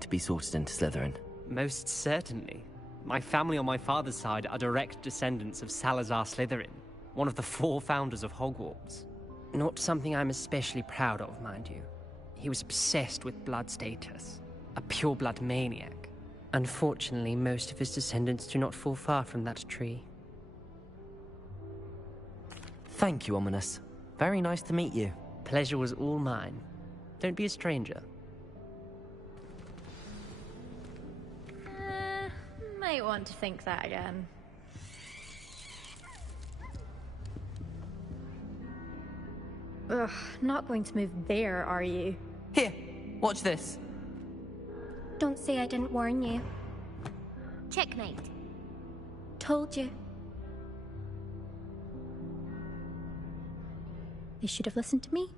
to be sorted into Slytherin? Most certainly. My family on my father's side are direct descendants of Salazar Slytherin, one of the 4 founders of Hogwarts. Not something I'm especially proud of, mind you. He was obsessed with blood status, a pure-blood maniac. Unfortunately, most of his descendants do not fall far from that tree. Thank you, Ominous. Very nice to meet you. Pleasure was all mine. Don't be a stranger. Might want to think that again. Ugh, not going to move there, are you? Here, watch this. Don't say I didn't warn you. Checkmate. Told you. They should have listened to me.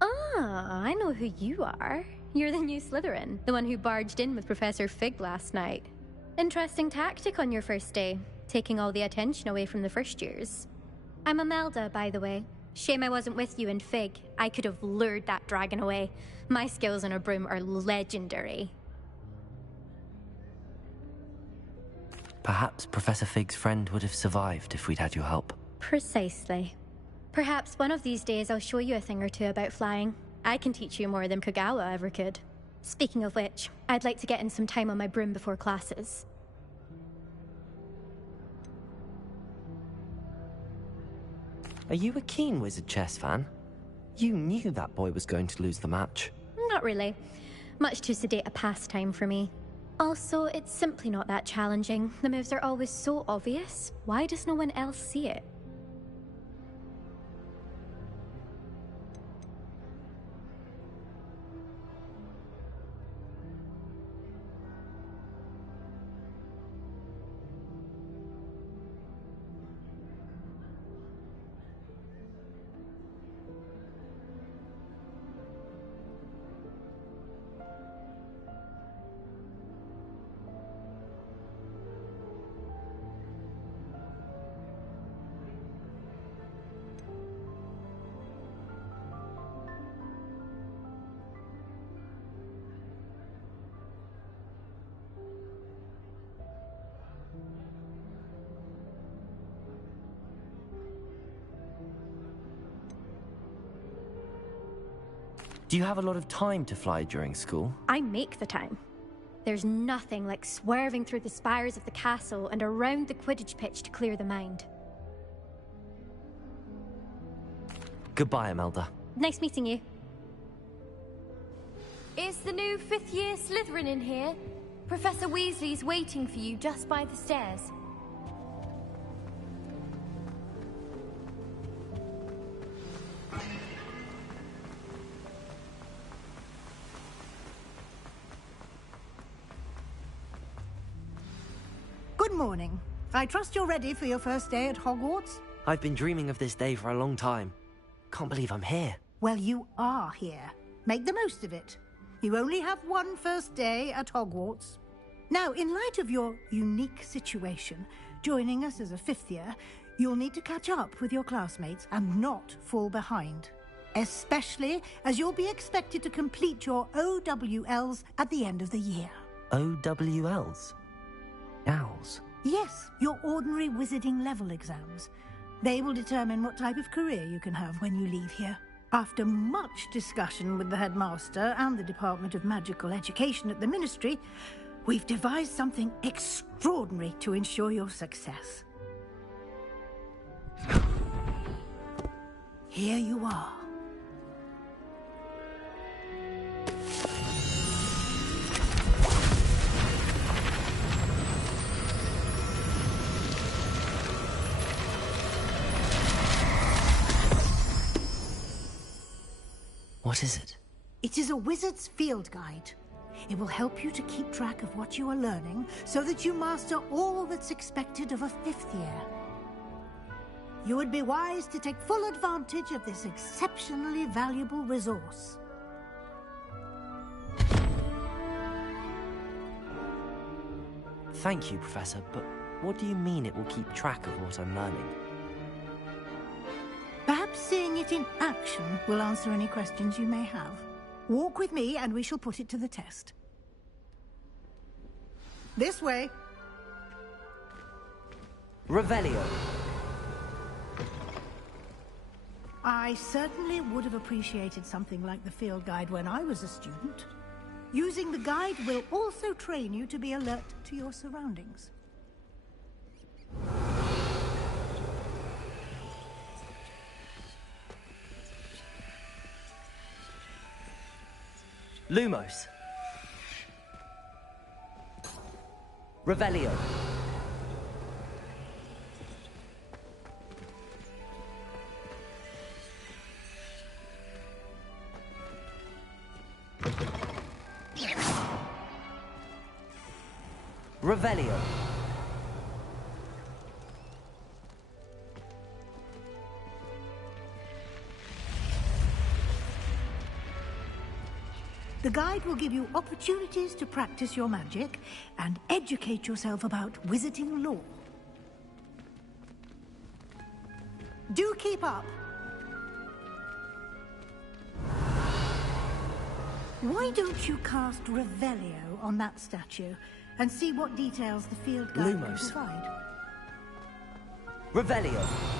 Ah, I know who you are. You're the new Slytherin, the one who barged in with Professor Fig last night. Interesting tactic on your first day, taking all the attention away from the first years. I'm Imelda, by the way. Shame I wasn't with you in Fig. I could have lured that dragon away. My skills on a broom are legendary. Perhaps Professor Fig's friend would have survived if we'd had your help. Precisely. Perhaps one of these days I'll show you a thing or two about flying. I can teach you more than Kogawa ever could. Speaking of which, I'd like to get in some time on my broom before classes. Are you a keen Wizard chess fan? You knew that boy was going to lose the match. Not really. Much too sedate a pastime for me. Also, it's simply not that challenging. The moves are always so obvious. Why does no one else see it? Do you have a lot of time to fly during school? I make the time. There's nothing like swerving through the spires of the castle and around the Quidditch pitch to clear the mind. Goodbye, Imelda. Nice meeting you. Is the new 5th year Slytherin in here? Professor Weasley's waiting for you just by the stairs. Good morning. I trust you're ready for your first day at Hogwarts? I've been dreaming of this day for a long time. Can't believe I'm here. Well, you are here. Make the most of it. You only have one first day at Hogwarts. Now, in light of your unique situation, joining us as a 5th year, you'll need to catch up with your classmates and not fall behind. Especially as you'll be expected to complete your OWLs at the end of the year. OWLs? Owls? Yes, your ordinary wizarding level exams. They will determine what type of career you can have when you leave here. After much discussion with the headmaster and the Department of Magical Education at the Ministry, we've devised something extraordinary to ensure your success. Here you are. What is it? It is a wizard's field guide. It will help you to keep track of what you are learning so that you master all that's expected of a 5th year. You would be wise to take full advantage of this exceptionally valuable resource. Thank you, Professor, but what do you mean it will keep track of what I'm learning? Perhaps seeing it in action will answer any questions you may have. Walk with me and we shall put it to the test. This way. Revelio. I certainly would have appreciated something like the field guide when I was a student. Using the guide will also train you to be alert to your surroundings. Lumos. Revelio. Revelio. The guide will give you opportunities to practice your magic and educate yourself about wizarding lore. Do keep up! Why don't you cast Revelio on that statue and see what details the field guide can Lumos. provide? Revelio.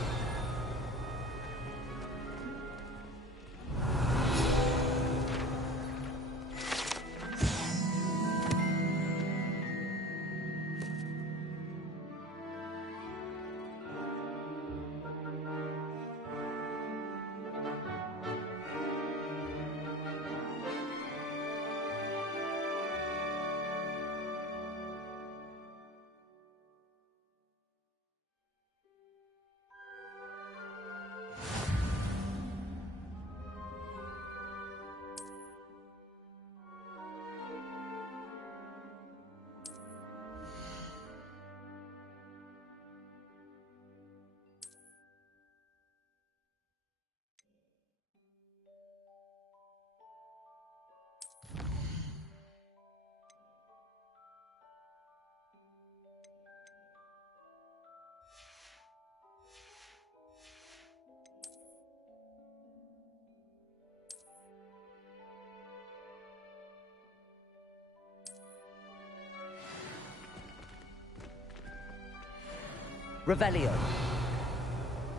Revelio.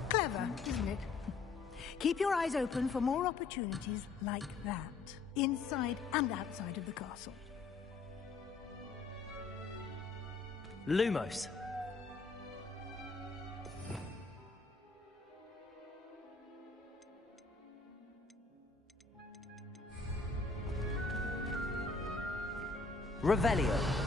Clever, isn't it? Keep your eyes open for more opportunities like that, inside and outside of the castle. Lumos. Revelio.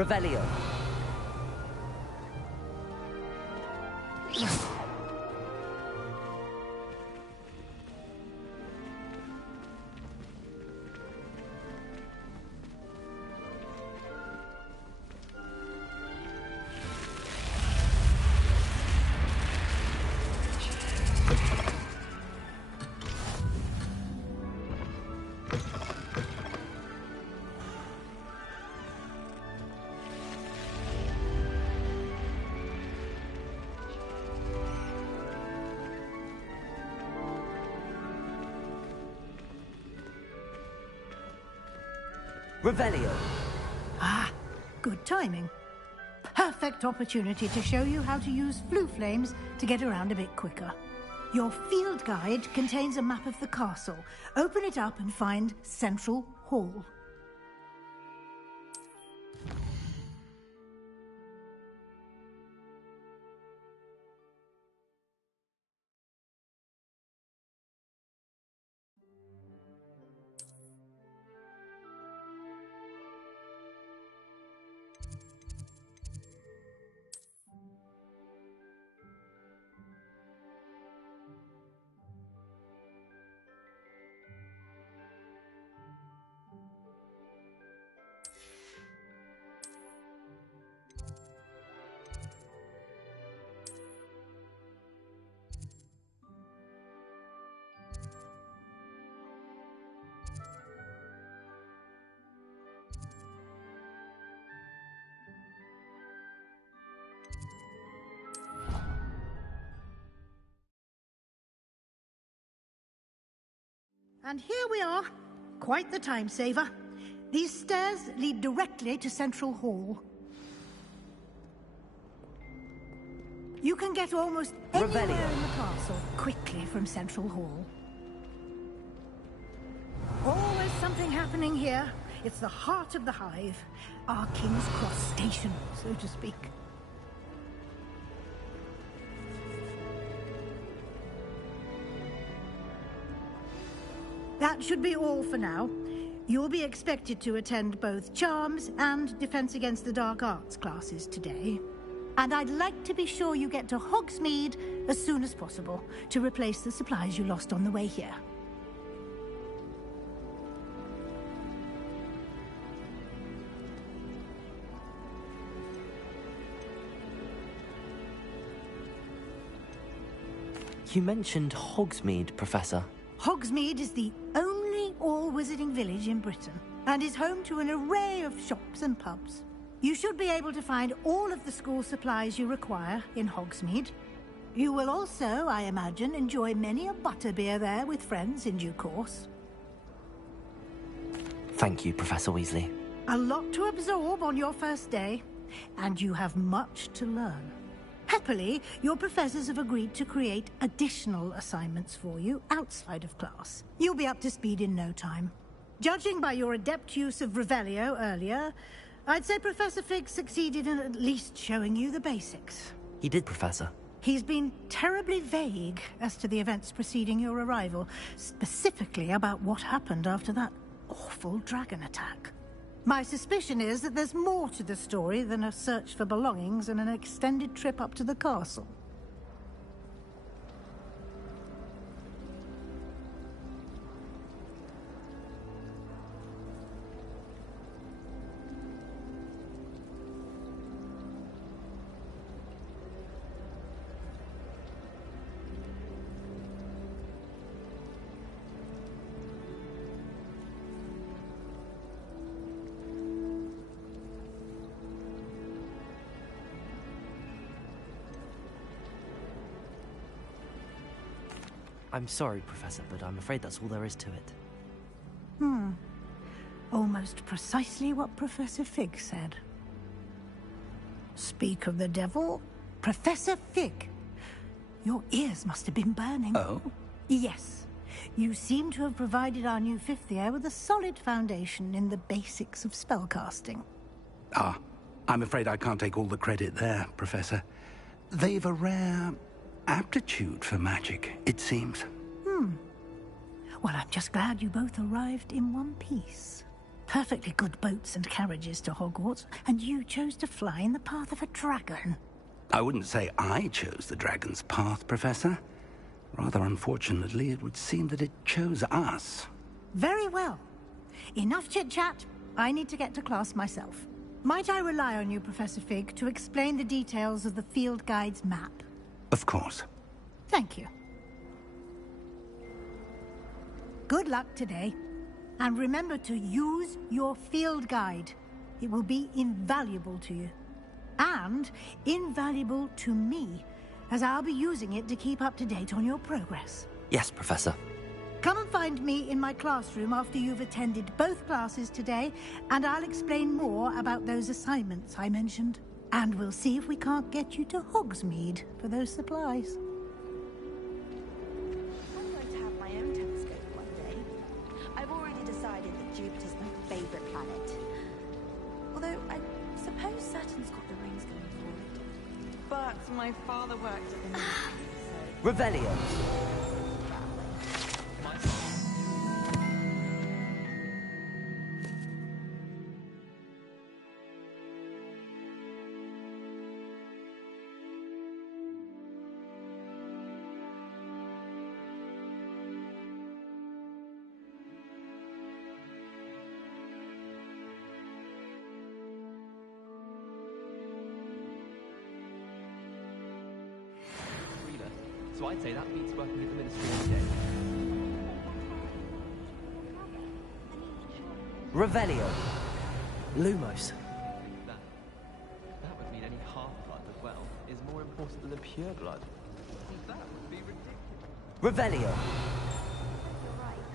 Revelio. Revelio. Ah, good timing. Perfect opportunity to show you how to use flue flames to get around a bit quicker. Your field guide contains a map of the castle. Open it up and find Central Hall. And here we are. Quite the time saver. These stairs lead directly to Central Hall. You can get almost anywhere in the castle quickly from Central Hall. Always something happening here. It's the heart of the Hive. Our King's Cross station, so to speak. That should be all for now. You'll be expected to attend both Charms and Defense Against the Dark Arts classes today. And I'd like to be sure you get to Hogsmeade as soon as possible to replace the supplies you lost on the way here. You mentioned Hogsmeade, Professor. Hogsmeade is the only all-wizarding village in Britain and is home to an array of shops and pubs. You should be able to find all of the school supplies you require in Hogsmeade. You will also, I imagine, enjoy many a butterbeer there with friends in due course. Thank you, Professor Weasley. A lot to absorb on your first day, and you have much to learn. Happily, your professors have agreed to create additional assignments for you outside of class. You'll be up to speed in no time. Judging by your adept use of Revelio earlier, I'd say Professor Fig succeeded in at least showing you the basics. He did, Professor. He's been terribly vague as to the events preceding your arrival, specifically about what happened after that awful dragon attack. My suspicion is that there's more to the story than a search for belongings and an extended trip up to the castle. I'm sorry, Professor, but I'm afraid that's all there is to it. Almost precisely what Professor Fig said. Speak of the devil, Professor Fig. Your ears must have been burning. Oh? Yes. You seem to have provided our new fifth year with a solid foundation in the basics of spellcasting. Ah, I'm afraid I can't take all the credit there, Professor. They've a rare aptitude for magic, it seems. Well, I'm just glad you both arrived in one piece. Perfectly good boats and carriages to Hogwarts, and you chose to fly in the path of a dragon. I wouldn't say I chose the dragon's path, Professor. Rather unfortunately, it would seem that it chose us. Very well. Enough chit-chat. I need to get to class myself. Might I rely on you, Professor Fig, to explain the details of the field guide's map? Of course. Thank you. Good luck today. And remember to use your field guide. It will be invaluable to you. And invaluable to me, as I'll be using it to keep up to date on your progress. Yes, Professor. Come and find me in my classroom after you've attended both classes today, and I'll explain more about those assignments I mentioned. And we'll see if we can't get you to Hogsmeade for those supplies. I'm going to have my own telescope one day. I've already decided that Jupiter's my favorite planet. Although I suppose Saturn's got the rings going for it. But my father worked at the Ministry, so... Revelio. So I'd say that beats working at the Ministry every day. Revelio. Lumos. That would mean any half-blood as well is more important than the pure blood. That would be ridiculous. Revelio. You're right.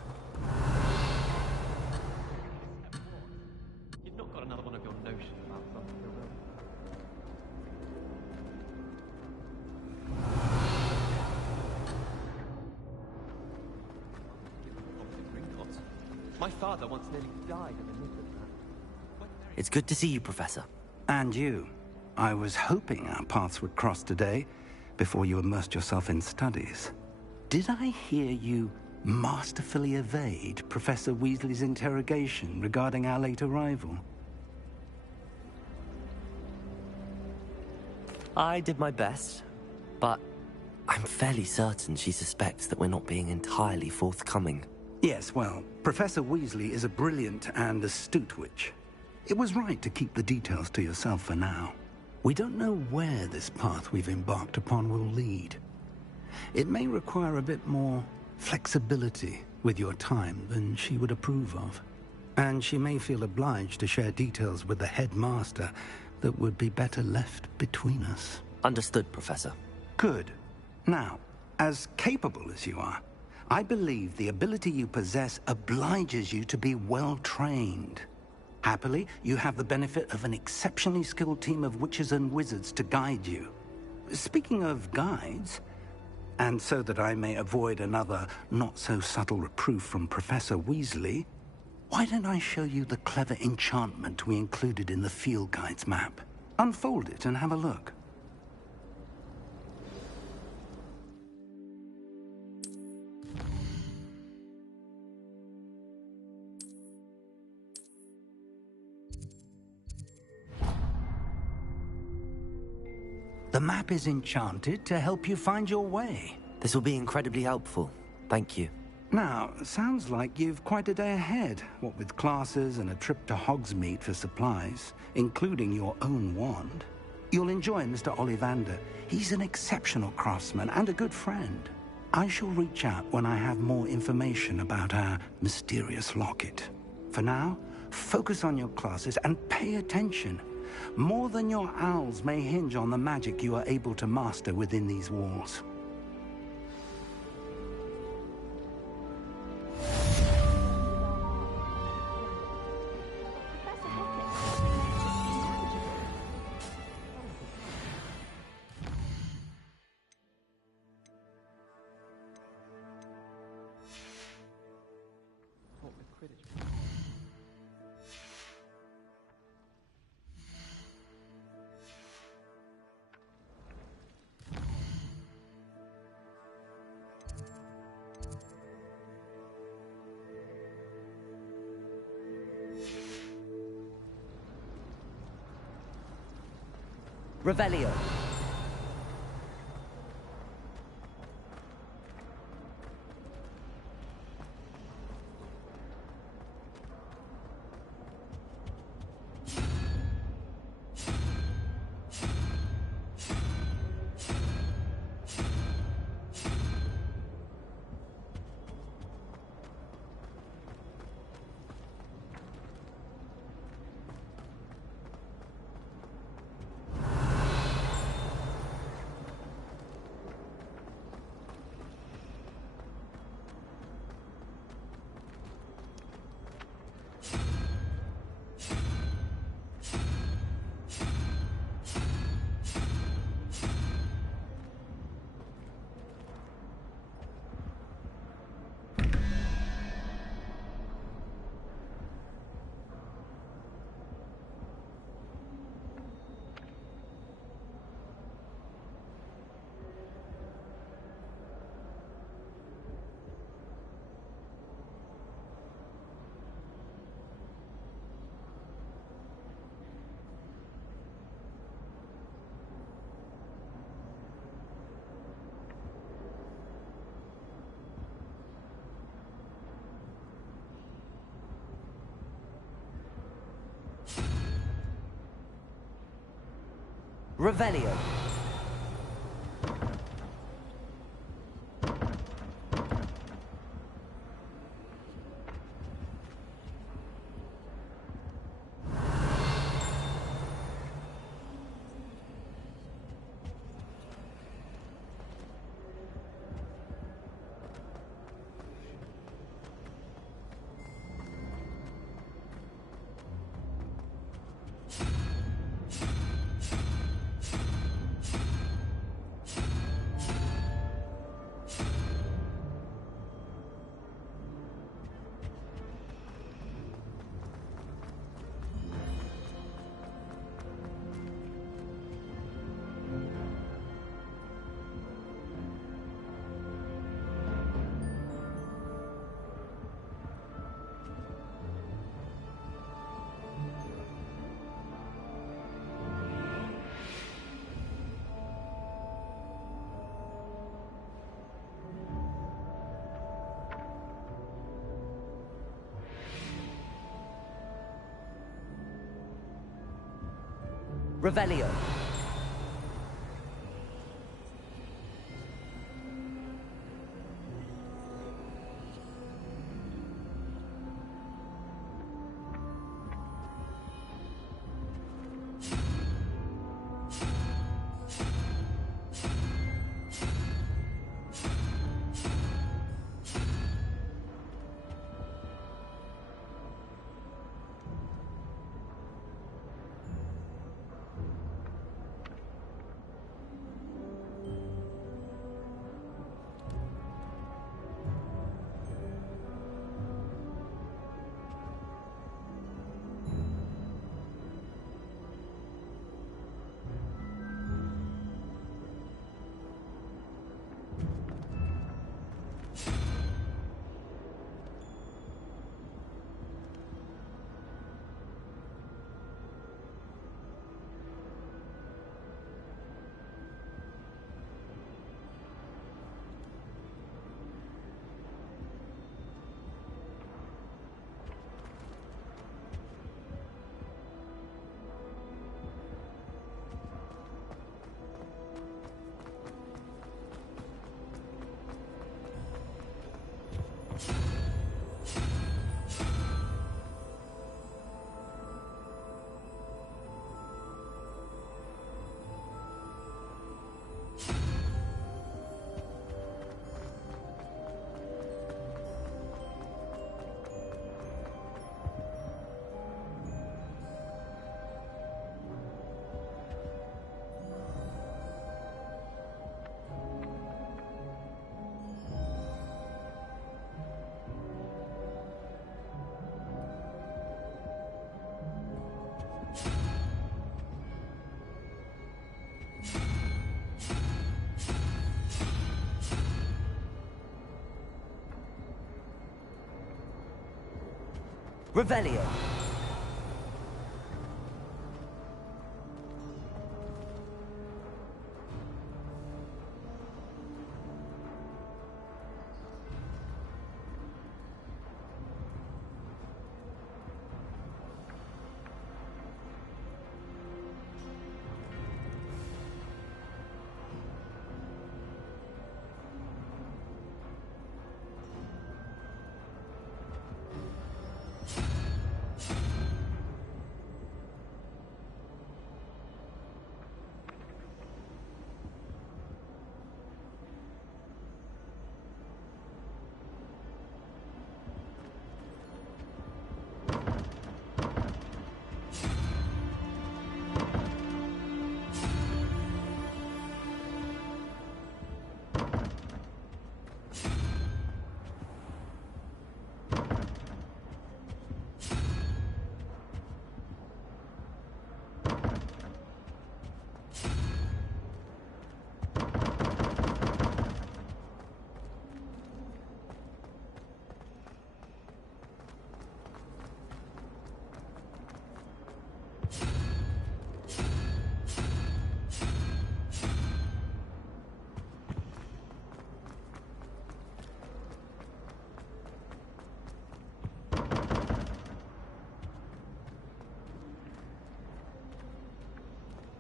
My father once nearly died in the middle of that. It's good to see you, Professor. And you. I was hoping our paths would cross today, before you immersed yourself in studies. Did I hear you masterfully evade Professor Weasley's interrogation regarding our late arrival? I did my best, but I'm fairly certain she suspects that we're not being entirely forthcoming. Yes, well, Professor Weasley is a brilliant and astute witch. It was right to keep the details to yourself for now. We don't know where this path we've embarked upon will lead. It may require a bit more flexibility with your time than she would approve of. And she may feel obliged to share details with the headmaster that would be better left between us. Understood, Professor. Good. Now, as capable as you are, I believe the ability you possess obliges you to be well trained. Happily, you have the benefit of an exceptionally skilled team of witches and wizards to guide you. Speaking of guides, and so that I may avoid another not-so-subtle reproof from Professor Weasley, why don't I show you the clever enchantment we included in the field guide's map? Unfold it and have a look. The map is enchanted to help you find your way. This will be incredibly helpful. Thank you. Now, sounds like you've quite a day ahead, what with classes and a trip to Hogsmeade for supplies, including your own wand. You'll enjoy Mr. Ollivander. He's an exceptional craftsman and a good friend. I shall reach out when I have more information about our mysterious locket. For now, focus on your classes and pay attention. More than your owls may hinge on the magic you are able to master within these walls. Revelio. Revelio. Revelio. Revelio.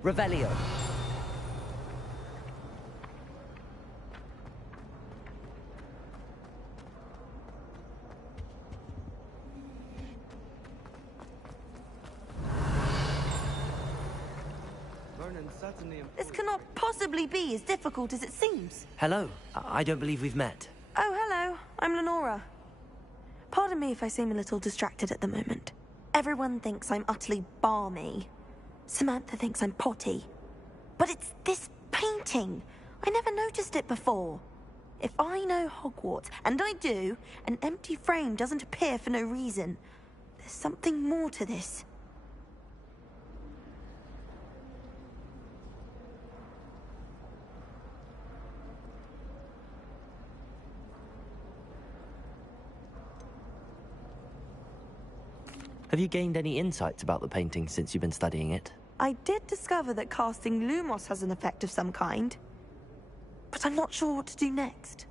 Revelio. This cannot possibly be as difficult as it seems. Hello. I don't believe we've met. Oh, hello. I'm Lenora. Pardon me if I seem a little distracted at the moment. Everyone thinks I'm utterly balmy. Samantha thinks I'm potty. But it's this painting. I never noticed it before. If I know Hogwarts, and I do, an empty frame doesn't appear for no reason. There's something more to this. Have you gained any insights about the painting since you've been studying it? I did discover that casting Lumos has an effect of some kind. But I'm not sure what to do next.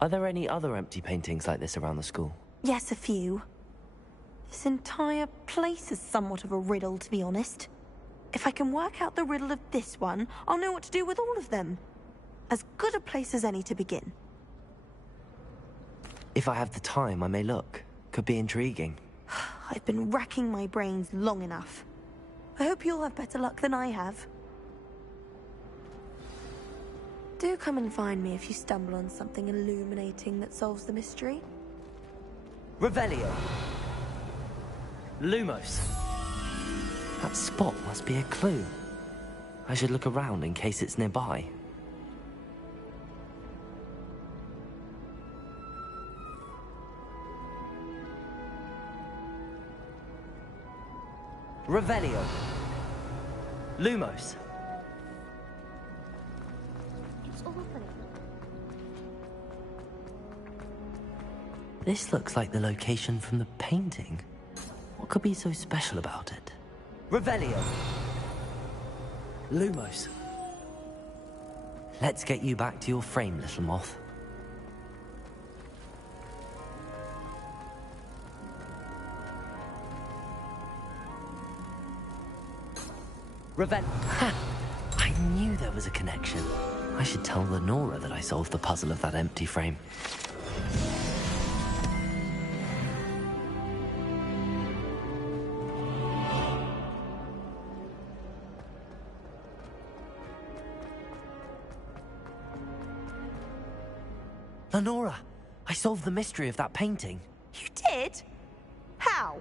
Are there any other empty paintings like this around the school? Yes, a few. This entire place is somewhat of a riddle, to be honest. If I can work out the riddle of this one, I'll know what to do with all of them. As good a place as any to begin. If I have the time, I may look. Could be intriguing. I've been racking my brains long enough. I hope you'll have better luck than I have. Do come and find me if you stumble on something illuminating that solves the mystery. Revelio. Lumos. That spot must be a clue. I should look around in case it's nearby. Revelio. Lumos. It's opening. This looks like the location from the painting. What could be so special about it? Revelio. Lumos. Let's get you back to your frame, little moth. Ha! I knew there was a connection. I should tell Lenora that I solved the puzzle of that empty frame. Lenora, I solved the mystery of that painting. You did? How?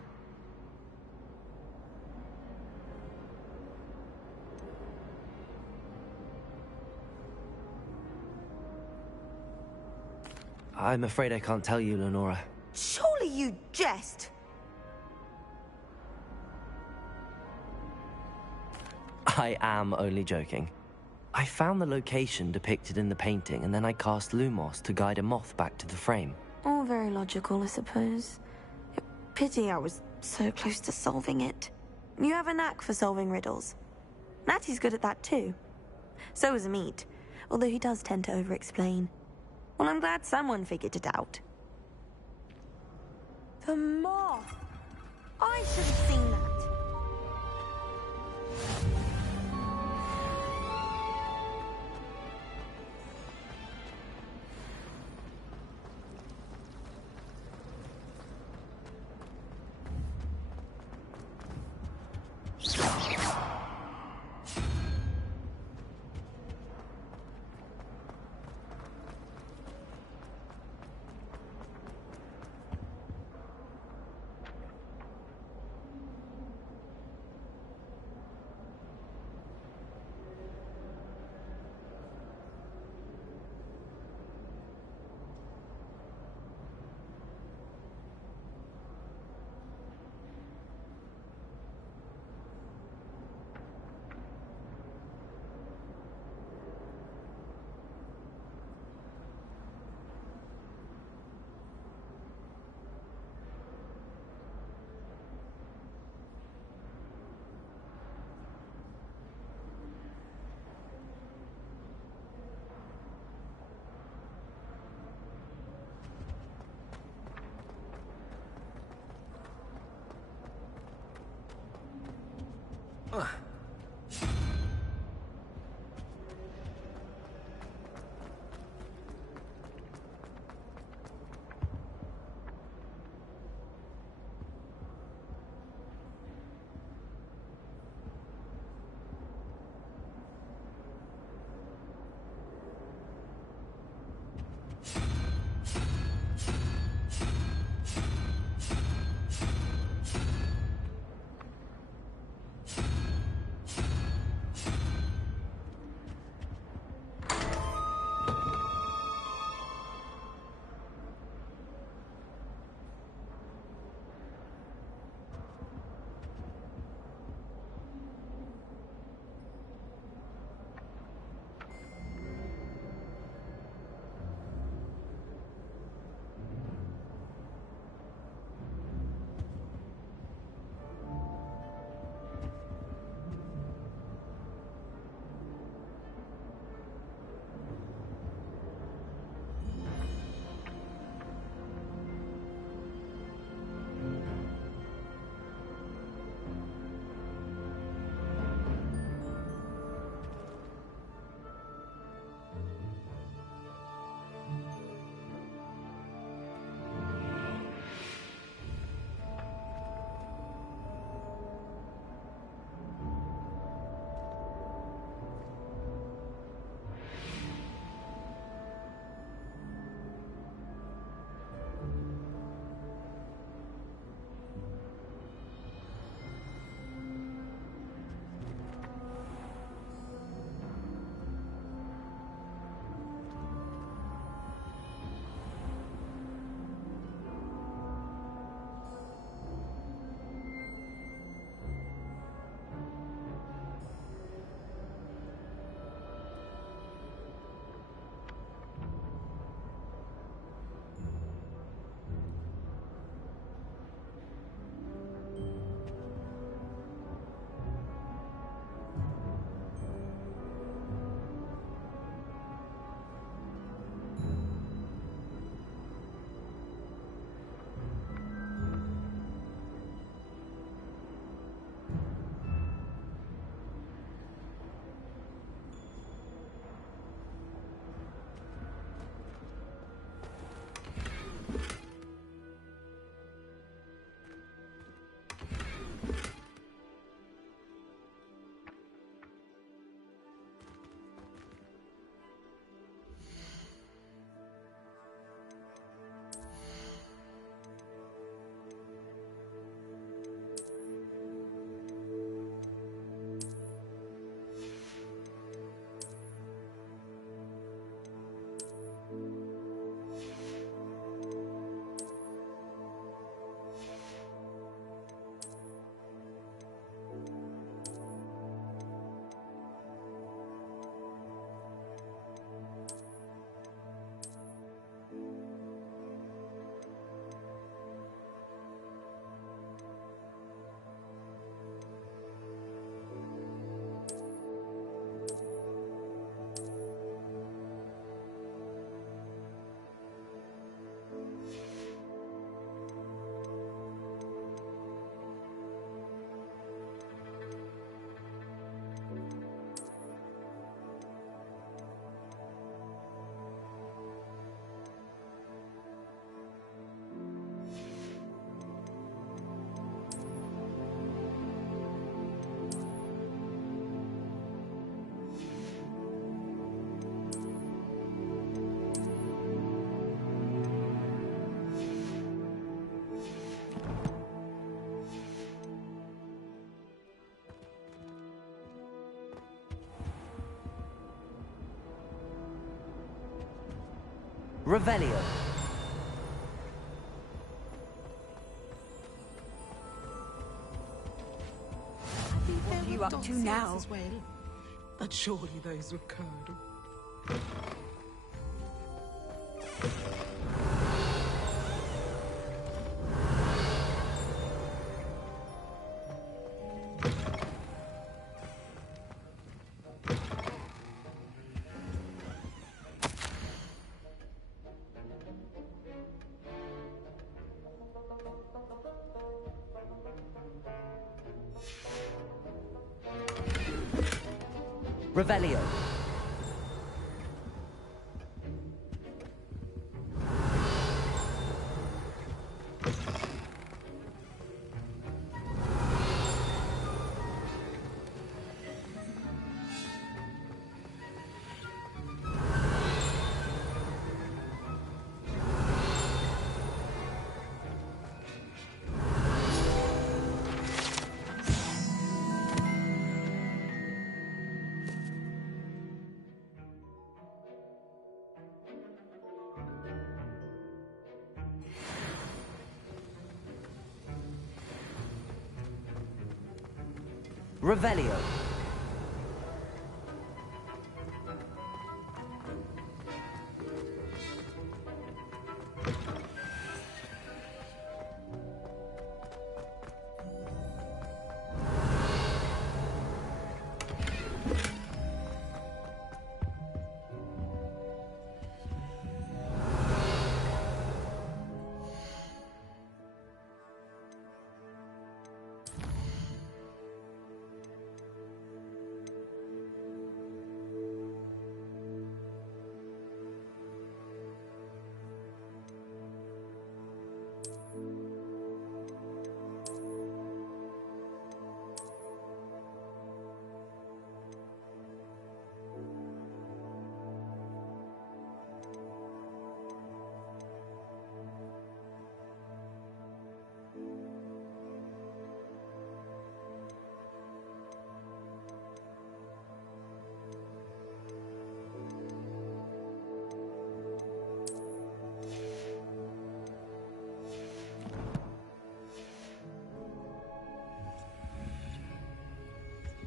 I'm afraid I can't tell you, Lenora. Surely you jest. I am only joking. I found the location depicted in the painting, and then I cast Lumos to guide a moth back to the frame. All very logical, I suppose. Pity I was so close to solving it. You have a knack for solving riddles. Natty's good at that too. So is Amit, although he does tend to over-explain. Well, I'm glad someone figured it out. The moth! I should have seen that. Revelio. What are you up to now? As well, but surely those were curdle. Revelio. Revelio.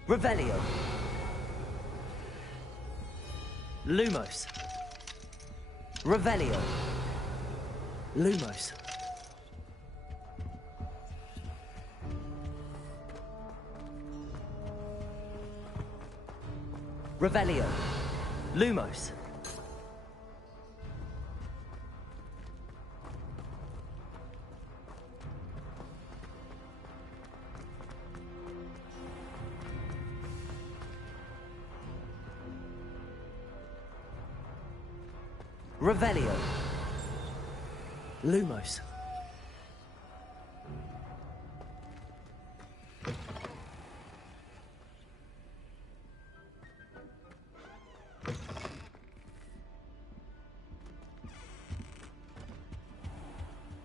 Revelio. Lumos. Revelio. Lumos. Revelio. Lumos. Revelio. Lumos.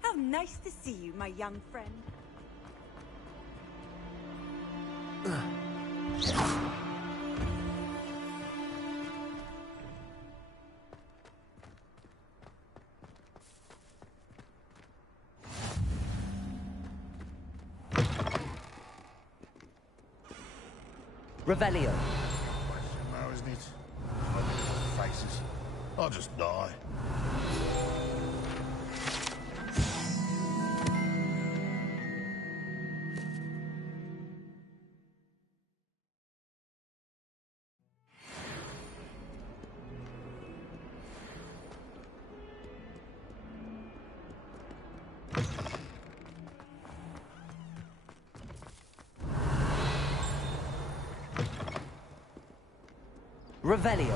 How nice to see you, my young friend. Revelio. Now, isn't it? Faces. I'll just die. Revelio.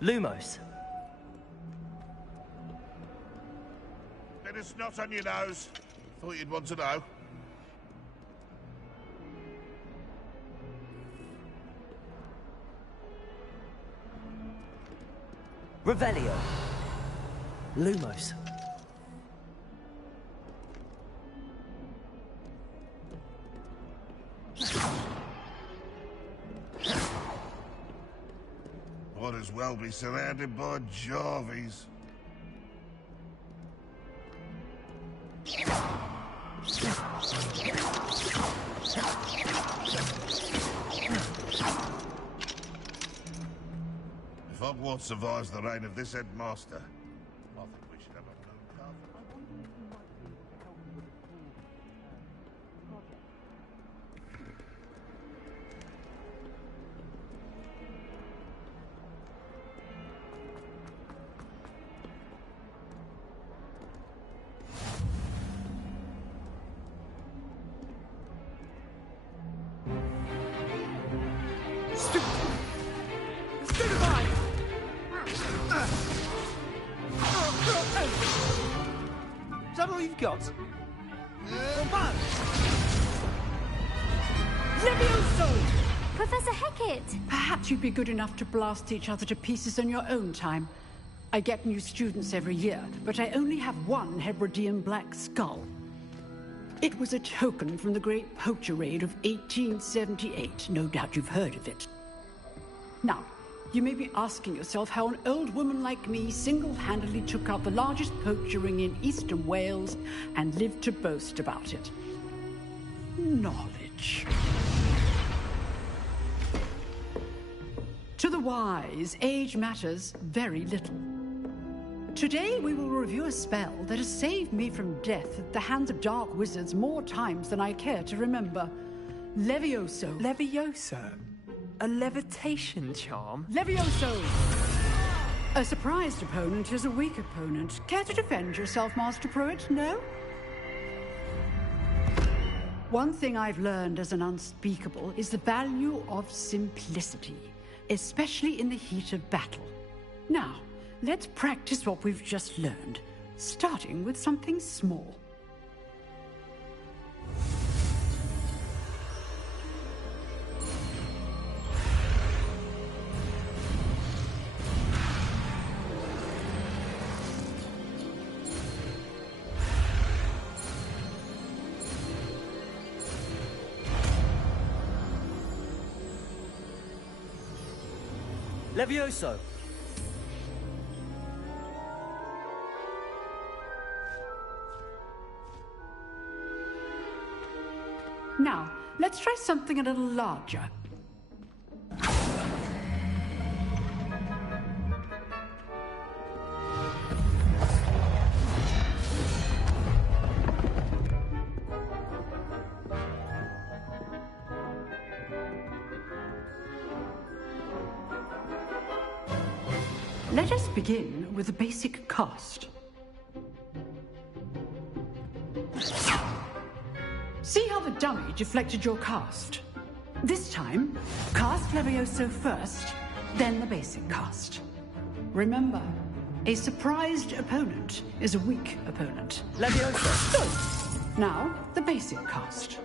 Lumos. Bit of snot on your nose. Thought you'd want to know. Revelio. Lumos. Might as well be surrounded by Jarvies. If Hogwarts survives the reign of this headmaster, I think we should have a moon carve. Is that all you've got? Levioso! Professor Hecat! Perhaps you'd be good enough to blast each other to pieces on your own time. I get new students every year, but I only have one Hebridean black skull. It was a token from the Great Poacher Raid of 1878. No doubt you've heard of it. Now, you may be asking yourself how an old woman like me single-handedly took out the largest poacher ring in eastern Wales and lived to boast about it. Knowledge. To the wise, age matters very little. Today we will review a spell that has saved me from death at the hands of dark wizards more times than I care to remember. Levioso. Levioso? A levitation charm? Levioso! A surprised opponent is a weak opponent. Care to defend yourself, Master Pruitt? No? One thing I've learned as an unspeakable is the value of simplicity, especially in the heat of battle. Now, let's practice what we've just learned, starting with something small. Levioso! Now, let's try something a little larger. Let us begin with the basic cast. See how the dummy deflected your cast? This time, cast Levioso first, then the basic cast. Remember, a surprised opponent is a weak opponent. Levioso! Good. Now, the basic cast.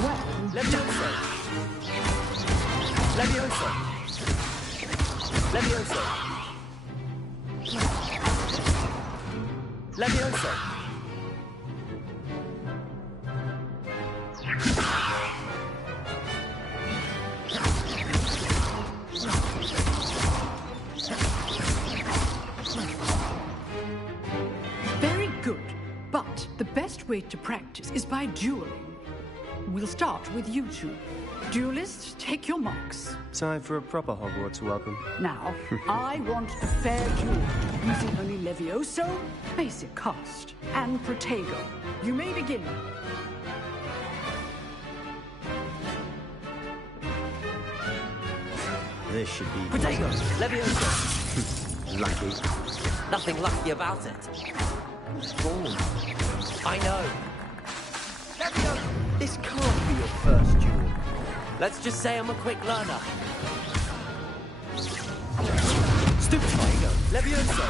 Well Levioso! Levioso! Levioso! Levioso! Very good, but the best way to practice is by dueling. We'll start with you two. Duelists, take your marks. Time for a proper Hogwarts welcome. Now, I want a fair duel, using only Levioso, basic cast, and Protego. You may begin. This should be... Protego! Levioso! Lucky. Nothing lucky about it. Spawn. I know. Levioso! This can't be your first duel. Let's just say I'm a quick learner. Stupid Protego! Levioso!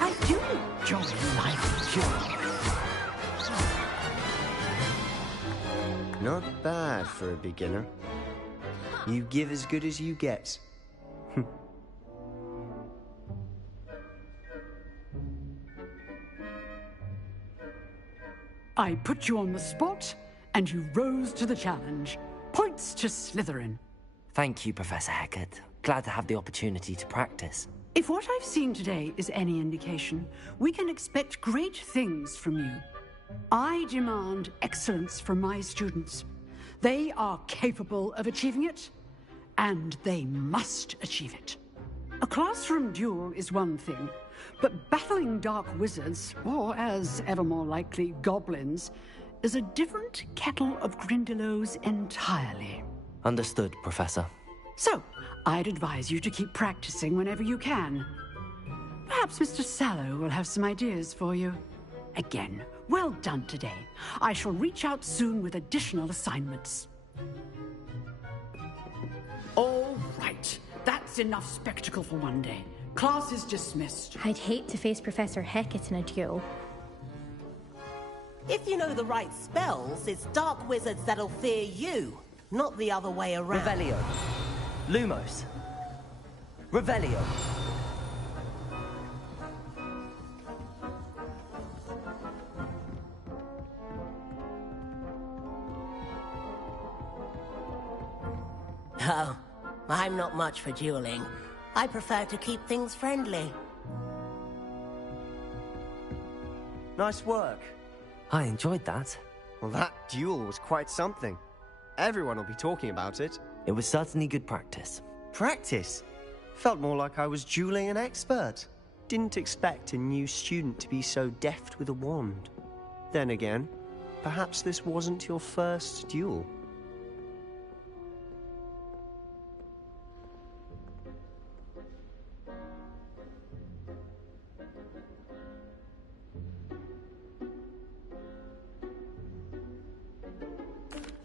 I do enjoy life duel. Not bad for a beginner. You give as good as you get. I put you on the spot, and you rose to the challenge. Points to Slytherin. Thank you, Professor Hecat. Glad to have the opportunity to practice. If what I've seen today is any indication, we can expect great things from you. I demand excellence from my students. They are capable of achieving it, and they must achieve it. A classroom duel is one thing, but battling dark wizards, or as ever more likely, goblins, is a different kettle of Grindylows entirely. Understood, Professor. So, I'd advise you to keep practicing whenever you can. Perhaps Mr. Sallow will have some ideas for you. Again, well done today. I shall reach out soon with additional assignments. All right. That's enough spectacle for one day. Class is dismissed. I'd hate to face Professor Hecat in a duel. If you know the right spells, it's dark wizards that'll fear you, not the other way around. Revelio. Lumos. Revelio. Oh, I'm not much for dueling. I prefer to keep things friendly. Nice work. I enjoyed that. Well, that duel was quite something. Everyone will be talking about it. It was certainly good practice. Practice? Felt more like I was dueling an expert. Didn't expect a new student to be so deft with a wand. Then again, perhaps this wasn't your first duel.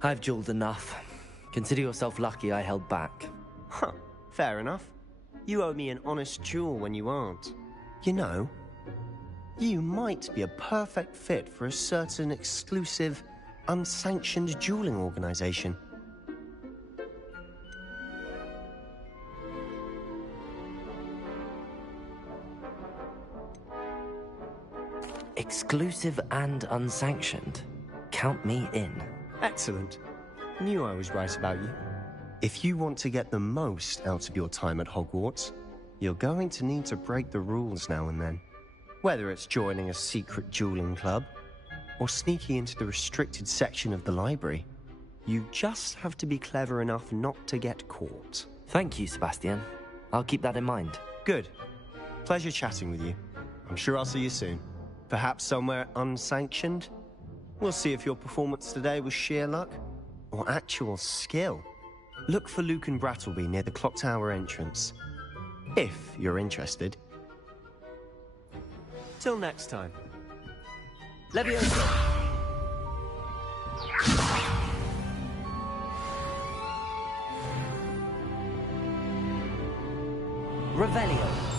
I've dueled enough. Consider yourself lucky I held back. Huh, fair enough. You owe me an honest duel when you aren't. You know, you might be a perfect fit for a certain exclusive, unsanctioned dueling organization. Exclusive and unsanctioned. Count me in. Excellent. Knew I was right about you. If you want to get the most out of your time at Hogwarts, you're going to need to break the rules now and then. Whether it's joining a secret dueling club, or sneaking into the restricted section of the library, you just have to be clever enough not to get caught. Thank you, Sebastian. I'll keep that in mind. Good. Pleasure chatting with you. I'm sure I'll see you soon. Perhaps somewhere unsanctioned? We'll see if your performance today was sheer luck or actual skill. Look for Lucan Brattleby near the Clock Tower entrance, if you're interested. Till next time. Leviosa! Revelio.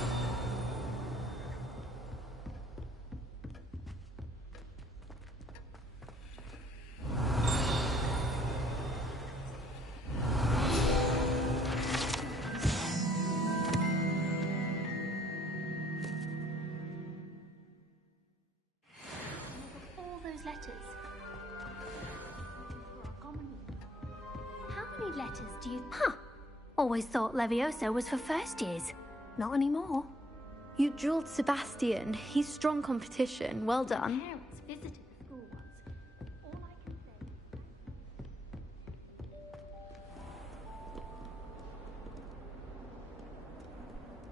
Always thought Leviosa was for first years. Not anymore. You dueled Sebastian. He's strong competition. Well done. Parents visited the school once. All I can say...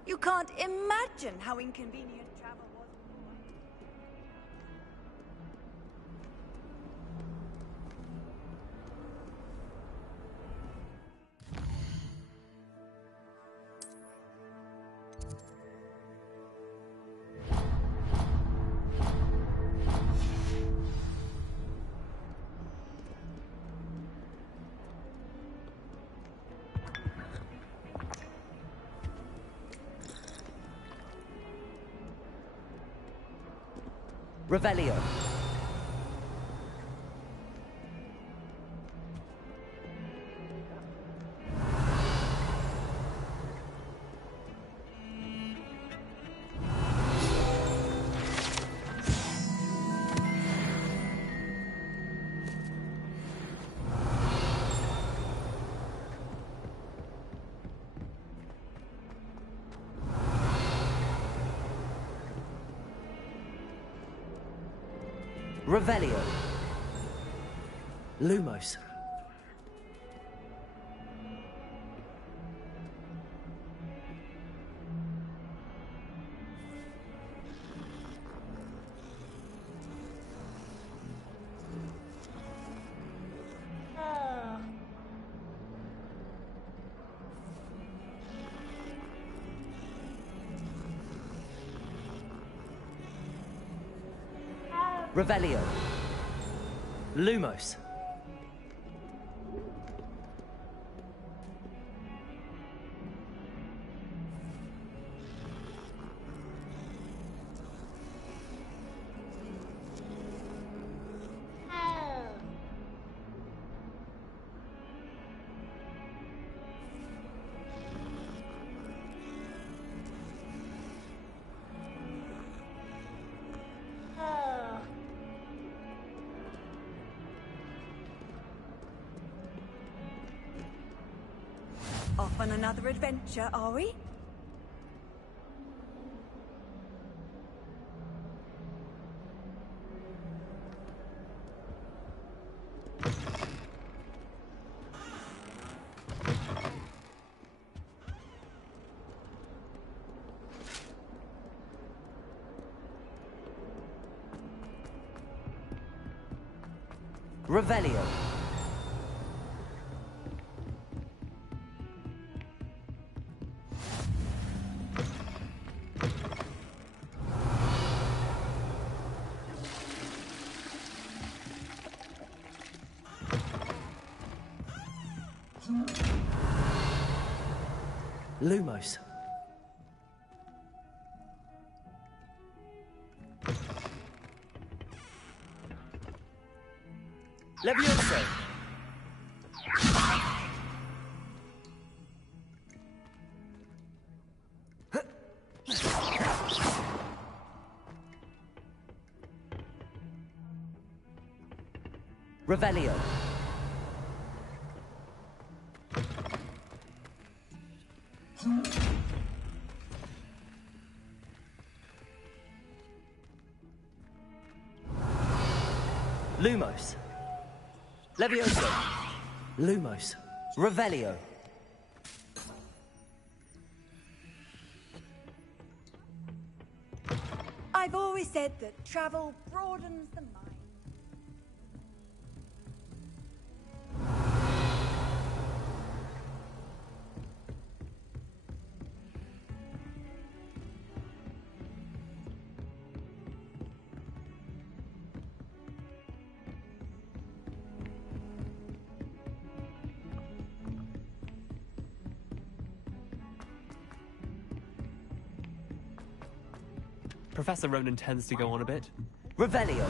You can't imagine how inconvenient travel was. Revelio. Revelio. Lumos. Revelio. Lumos. Off on another adventure, are we? Revelio. Lumos. Levioso. Revelio. Lumos. Levioso. Lumos. Revelio. I've always said that travel broadens the mind. Professor Ronan tends to go on a bit. Revelio.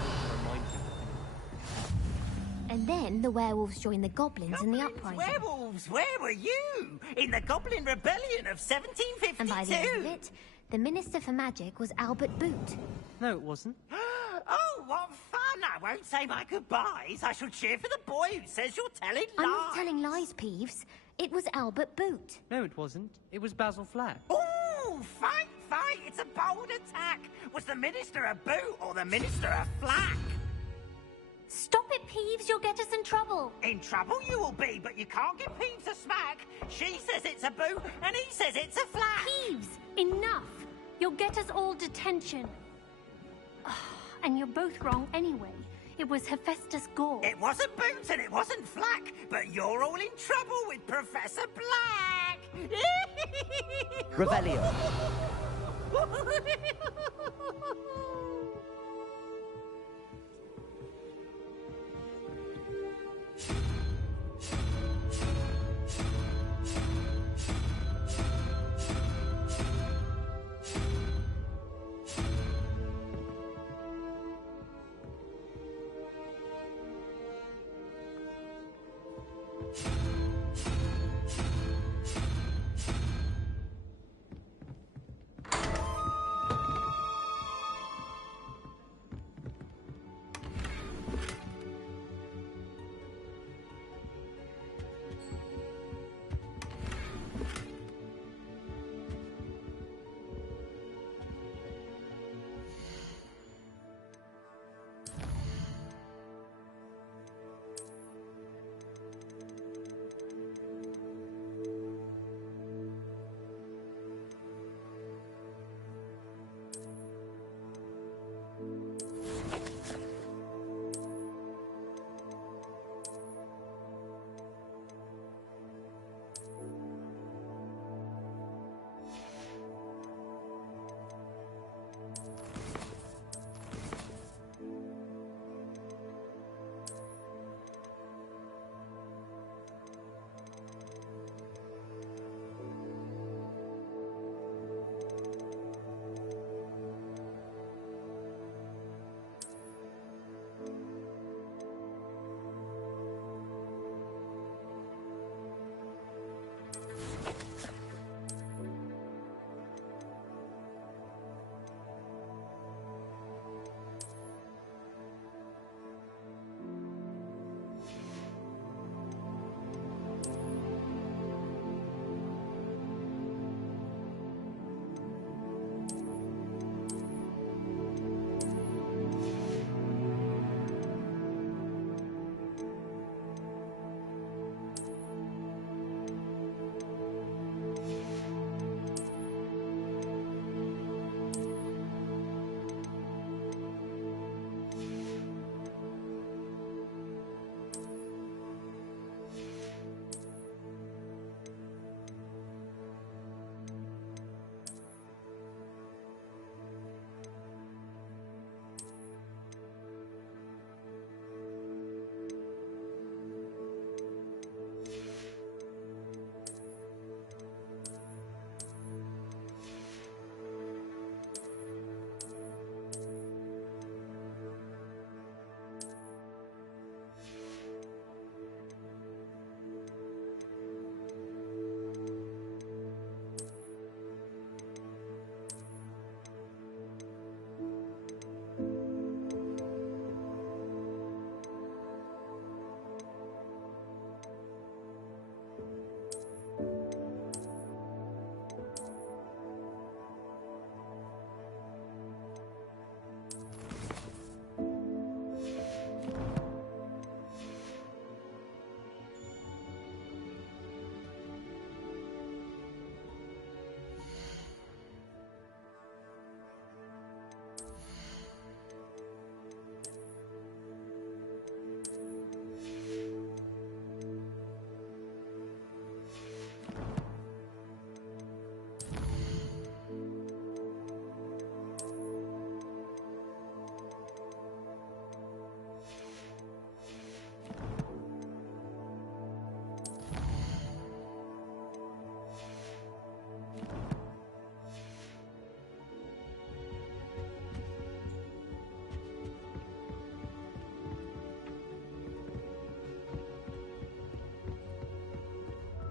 And then the werewolves joined the goblins in the uprising. Werewolves, where were you? In the Goblin Rebellion of 1752? And by the end of it, the Minister for Magic was Albert Boot. No, it wasn't. Oh, what fun! I won't say my goodbyes. I shall cheer for the boy who says you're telling lies. I'm not telling lies, Peeves. It was Albert Boot. No, it wasn't. It was Basil Flack. Ooh, fight, fight! It's a bold attack. Was the Minister a boot or the Minister a flack? Stop it, Peeves. You'll get us in trouble. In trouble you will be, but you can't give Peeves a smack. She says it's a boot, and he says it's a flack. Peeves, enough. You'll get us all detention. And you're both wrong anyway. It was Hephaestus Gore. It wasn't Boot and it wasn't Flack, but you're all in trouble with Professor Black. Revelio.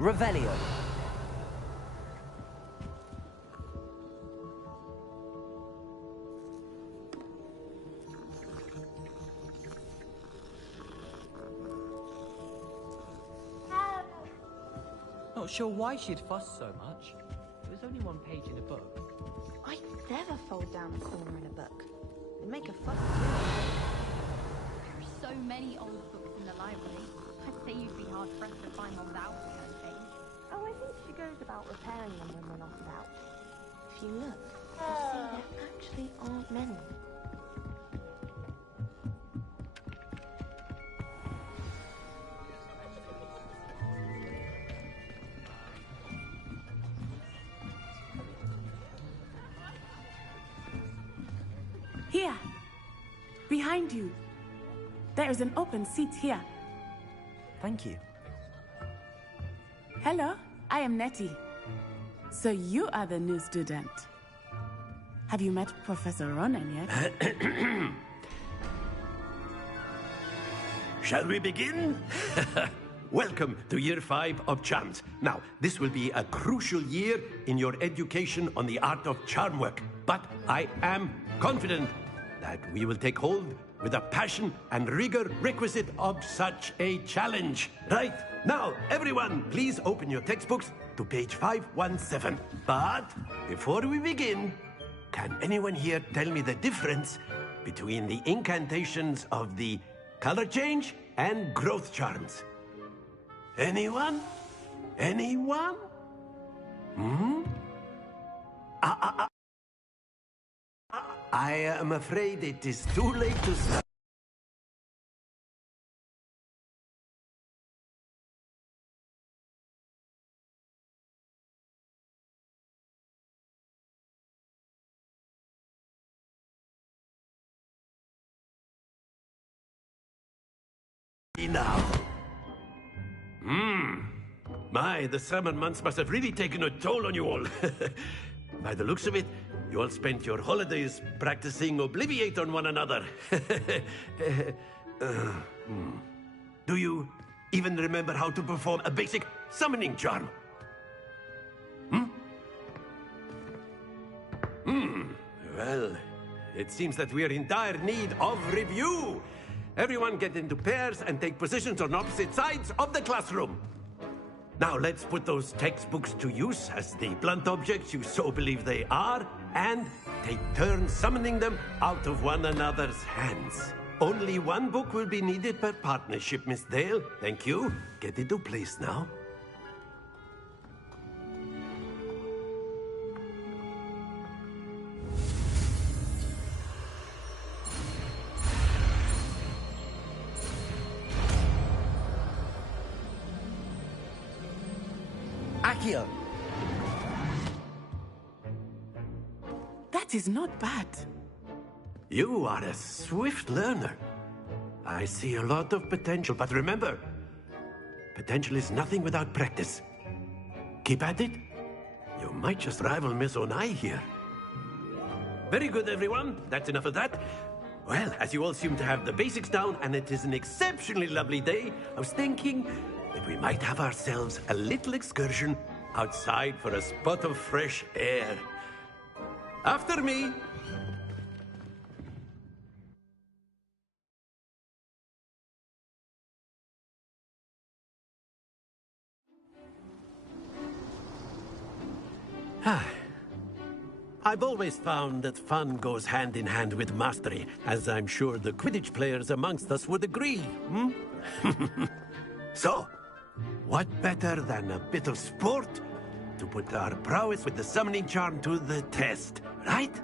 Revelio. Not sure why she'd fuss so much. It was only one page in a book. I'd never fold down a corner in a book. It'd make a fuss. There are so many old books in the library. I'd say you'd be hard-pressed to find one without a certain page. Oh, I think she goes about repairing them when we're not about. If you look, you'll see there actually aren't many. Here! Behind you! There is an open seat here. Thank you. Hello, I am Nettie. So you are the new student. Have you met Professor Ronen yet? Shall we begin? Welcome to Year 5 of Charms. Now, this will be a crucial year in your education on the art of charm work. But I am confident that we will take hold with the passion and rigor requisite of such a challenge. Right, now, everyone, please open your textbooks to page 517. But before we begin, can anyone here tell me the difference between the incantations of the color change and growth charms? Anyone? Anyone? I am afraid it is too late to start. Now. My, the summer months must have really taken a toll on you all. By the looks of it, you all spent your holidays practicing Obliviate on one another. Do you even remember how to perform a basic summoning charm? Well, it seems that we are in dire need of review. Everyone get into pairs and take positions on opposite sides of the classroom. Now let's put those textbooks to use as the blunt objects you so believe they are, and take turns summoning them out of one another's hands. Only one book will be needed per partnership, Miss Dale. Thank you. Get into place now. Accio! That is not bad. You are a swift learner. I see a lot of potential, but remember, potential is nothing without practice. Keep at it. You might just rival Miss Onai here. Very good, everyone. That's enough of that. Well, as you all seem to have the basics down, and it is an exceptionally lovely day, I was thinking that we might have ourselves a little excursion outside for a spot of fresh air. After me. I've always found that fun goes hand in hand with mastery, as I'm sure the Quidditch players amongst us would agree. So, what better than a bit of sport to put our prowess with the summoning charm to the test, right?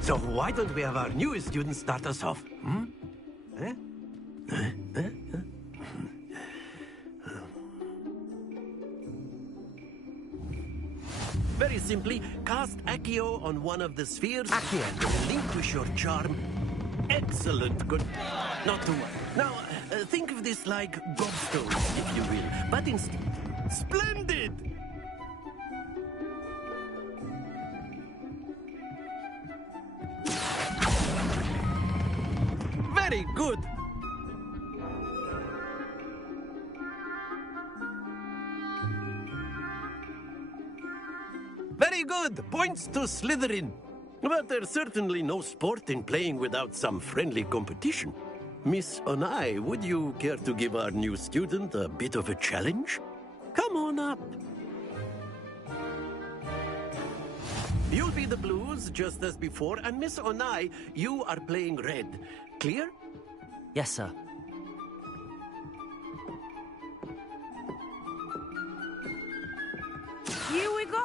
So why don't we have our newest student start us off? Very simply, cast Accio on one of the spheres. Accio. Relinquish your charm. Excellent. Good. Not to worry. Now, think of this like gobstones, if you will. But instead... Splendid! Very good. Very good. Points to Slytherin. But there's certainly no sport in playing without some friendly competition. Miss Onai, would you care to give our new student a bit of a challenge? Come on up. You'll be the blues, just as before, and Miss Onai, you are playing red. Clear? Yes, sir. Here we go.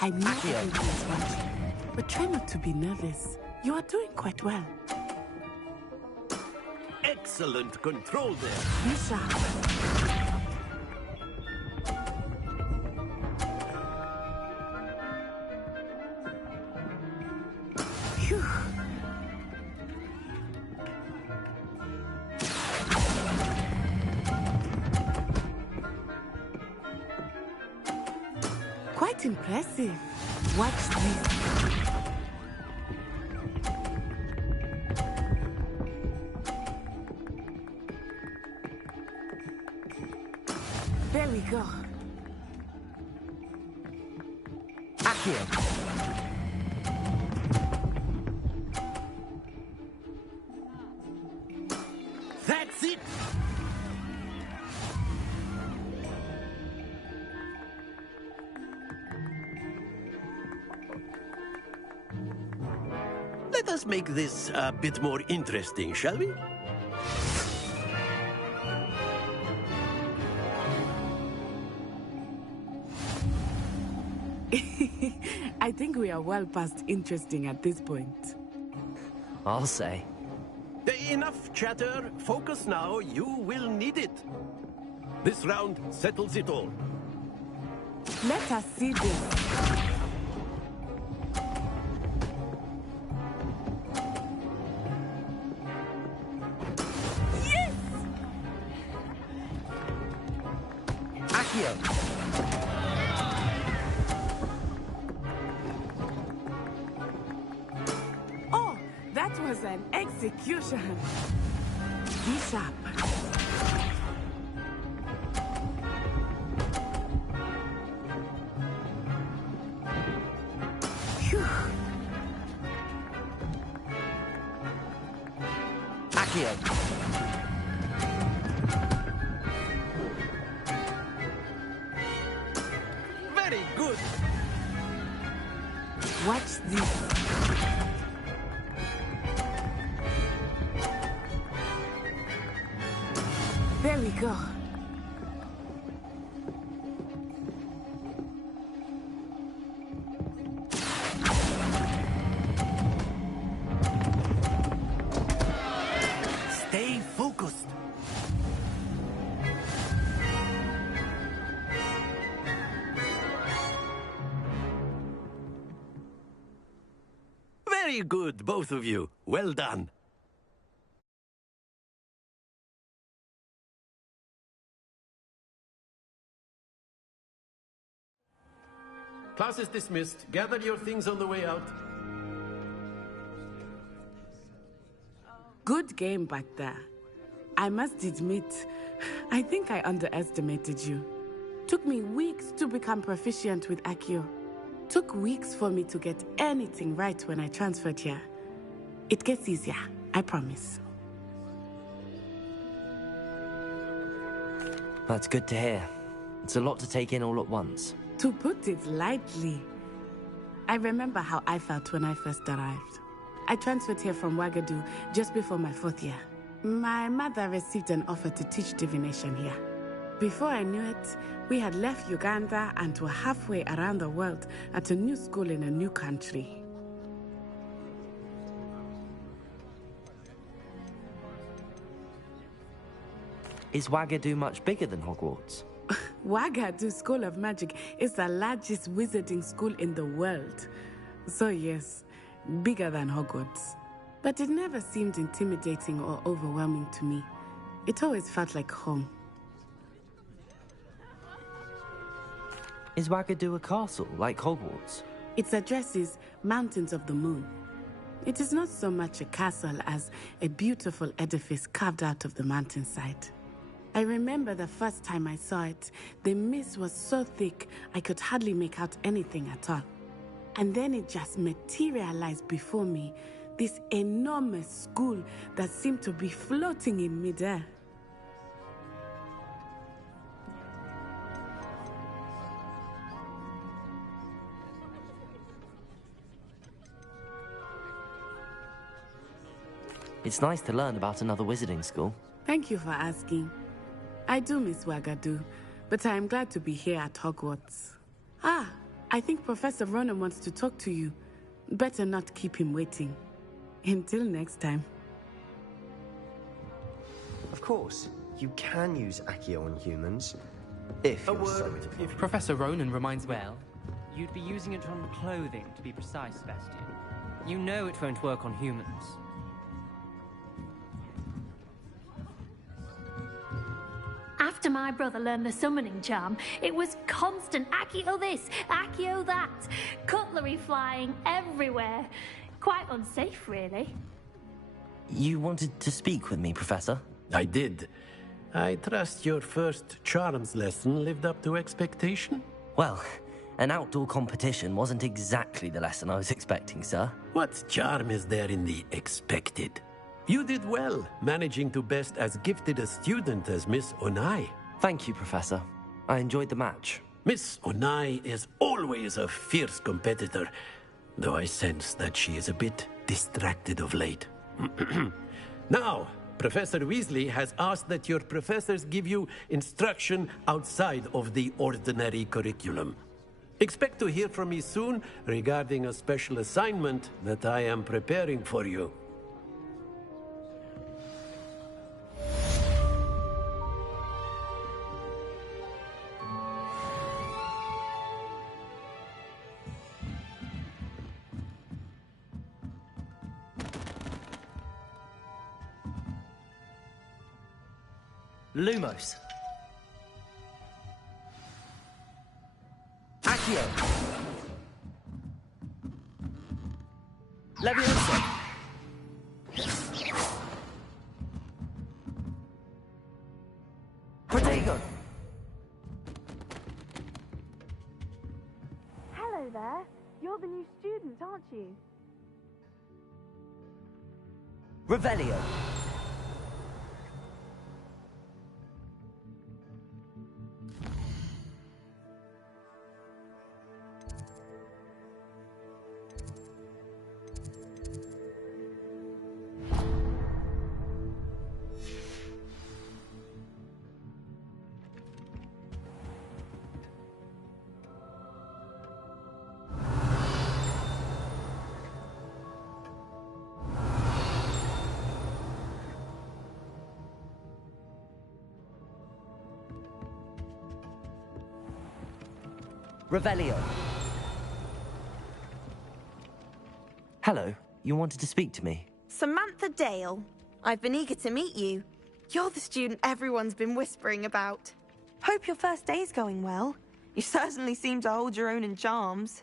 I know everyone's watching, but try not to be nervous. You are doing quite well. Excellent control there. Be sharp. Phew. Quite impressive. Watch this. There we go. Accio. That's it. Let us make this a bit more interesting, shall we? I think we are well past interesting at this point. I'll say. Enough chatter. Focus now. You will need it. This round settles it all. Let us see this. Yes! Accio. That was an execution. Be sharp. Phew. Accio. Very good. Watch this. There we go. Stay focused. Very good, both of you. Well done. Class is dismissed. Gather your things on the way out. Good game back there. I must admit, I think I underestimated you. Took me weeks to become proficient with Accio. Took weeks for me to get anything right when I transferred here. It gets easier, I promise. That's good to hear. It's a lot to take in all at once. To put it lightly, I remember how I felt when I first arrived. I transferred here from Wagadu just before my 4th year. My mother received an offer to teach divination here. Before I knew it, we had left Uganda and were halfway around the world at a new school in a new country. Is Wagadu much bigger than Hogwarts? Wagadu School of Magic is the largest wizarding school in the world. So yes, bigger than Hogwarts. But it never seemed intimidating or overwhelming to me. It always felt like home. Is Wagadu a castle, like Hogwarts? Its address is Mountains of the Moon. It is not so much a castle as a beautiful edifice carved out of the mountainside. I remember the first time I saw it, the mist was so thick I could hardly make out anything at all. And then it just materialized before me, this enormous school that seemed to be floating in midair. It's nice to learn about another wizarding school. Thank you for asking. I do miss Wagadu, but I am glad to be here at Hogwarts. Ah, I think Professor Ronen wants to talk to you. Better not keep him waiting. Until next time. Of course, you can use Accio on humans. If you're so inclined. If Professor Ronen reminds me... Well, you'd be using it on clothing, to be precise, Sebastian. You know it won't work on humans. After my brother learned the summoning charm, it was constant Accio this, Accio that. Cutlery flying everywhere. Quite unsafe, really. You wanted to speak with me, Professor? I did. I trust your first charms lesson lived up to expectation? Well, an outdoor competition wasn't exactly the lesson I was expecting, sir. What charm is there in the expected? You did well, managing to best as gifted a student as Miss Onai. Thank you, Professor. I enjoyed the match. Miss Onai is always a fierce competitor, though I sense that she is a bit distracted of late. Now, Professor Weasley has asked that your professors give you instruction outside of the ordinary curriculum. Expect to hear from me soon regarding a special assignment that I am preparing for you. Lumos. Accio. Leviosa. Protego. Hello there. You're the new student, aren't you? Revelio. Revelio. Hello, you wanted to speak to me? Samantha Dale. I've been eager to meet you. You're the student everyone's been whispering about. Hope your first day's going well. You certainly seem to hold your own in charms.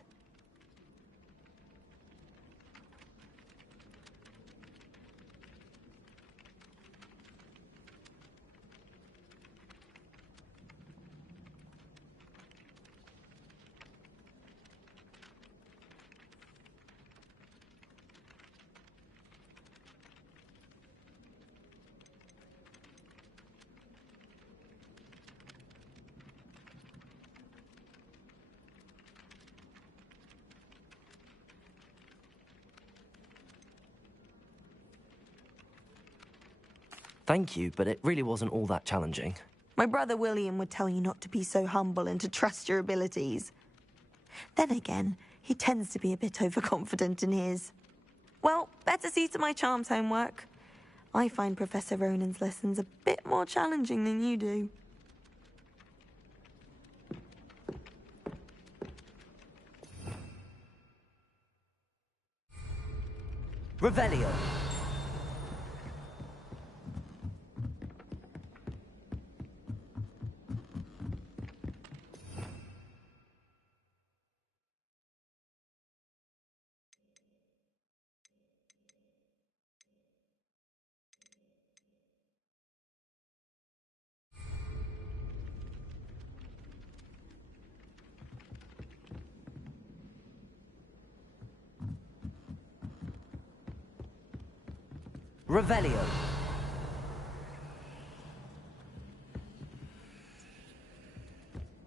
Thank you, but it really wasn't all that challenging. My brother William would tell you not to be so humble and to trust your abilities. Then again, he tends to be a bit overconfident in his. Well, better see to my charms homework. I find Professor Ronen's lessons a bit more challenging than you do. Revelio. Revelio.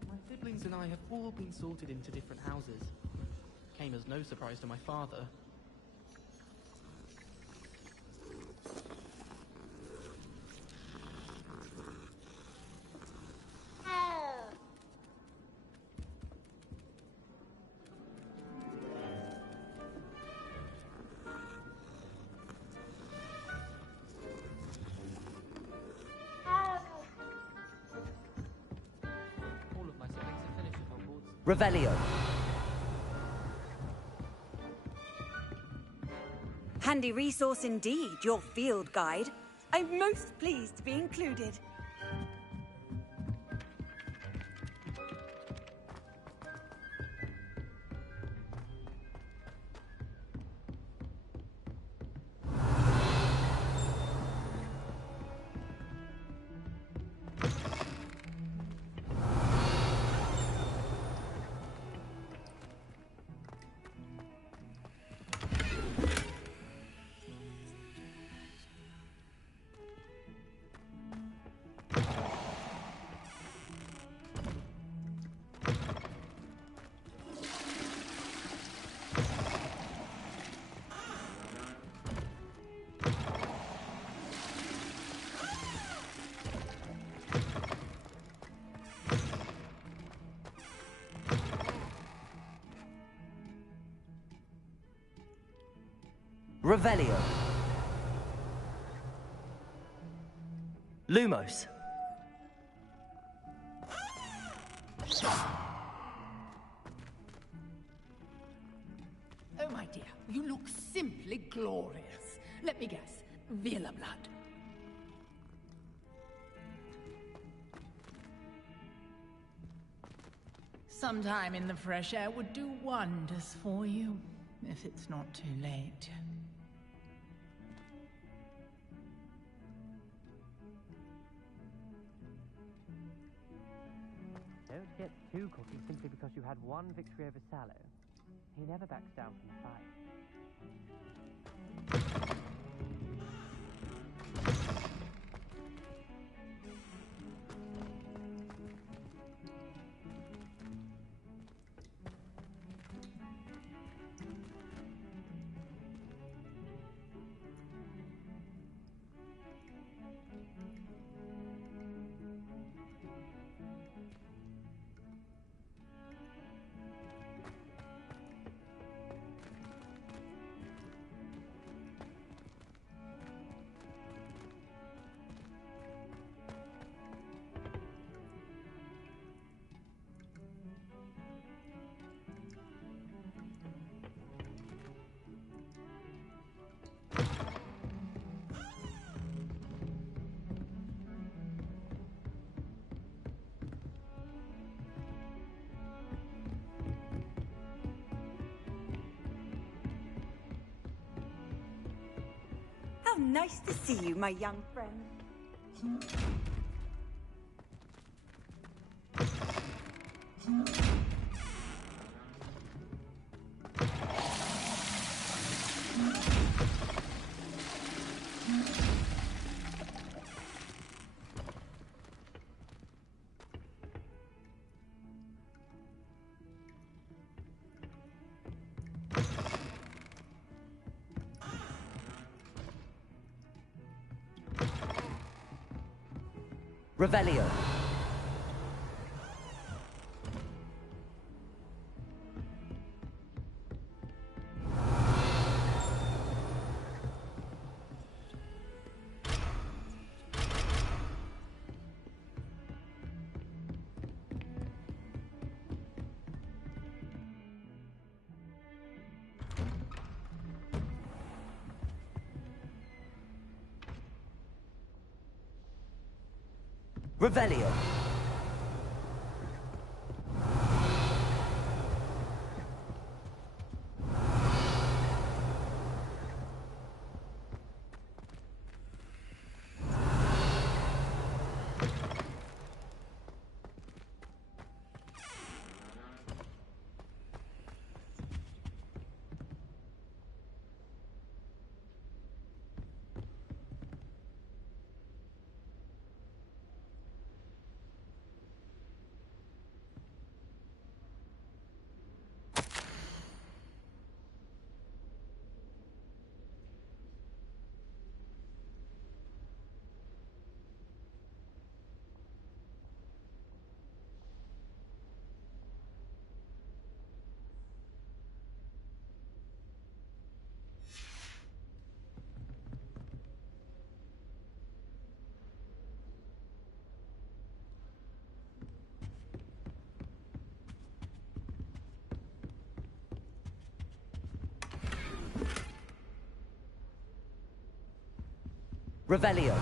My siblings and I have all been sorted into different houses. Came as no surprise to my father. Revelio. Handy resource indeed, your field guide. I'm most pleased to be included. Revelio. Lumos. Oh, my dear, you look simply glorious. Let me guess, Vila blood. Sometime in the fresh air would do wonders for you, if it's not too late. Don't get too cocky simply because you had one victory over Sallow. He never backs down from the fight. How nice to see you, my young friend. Revelio. Revelio. Revelio.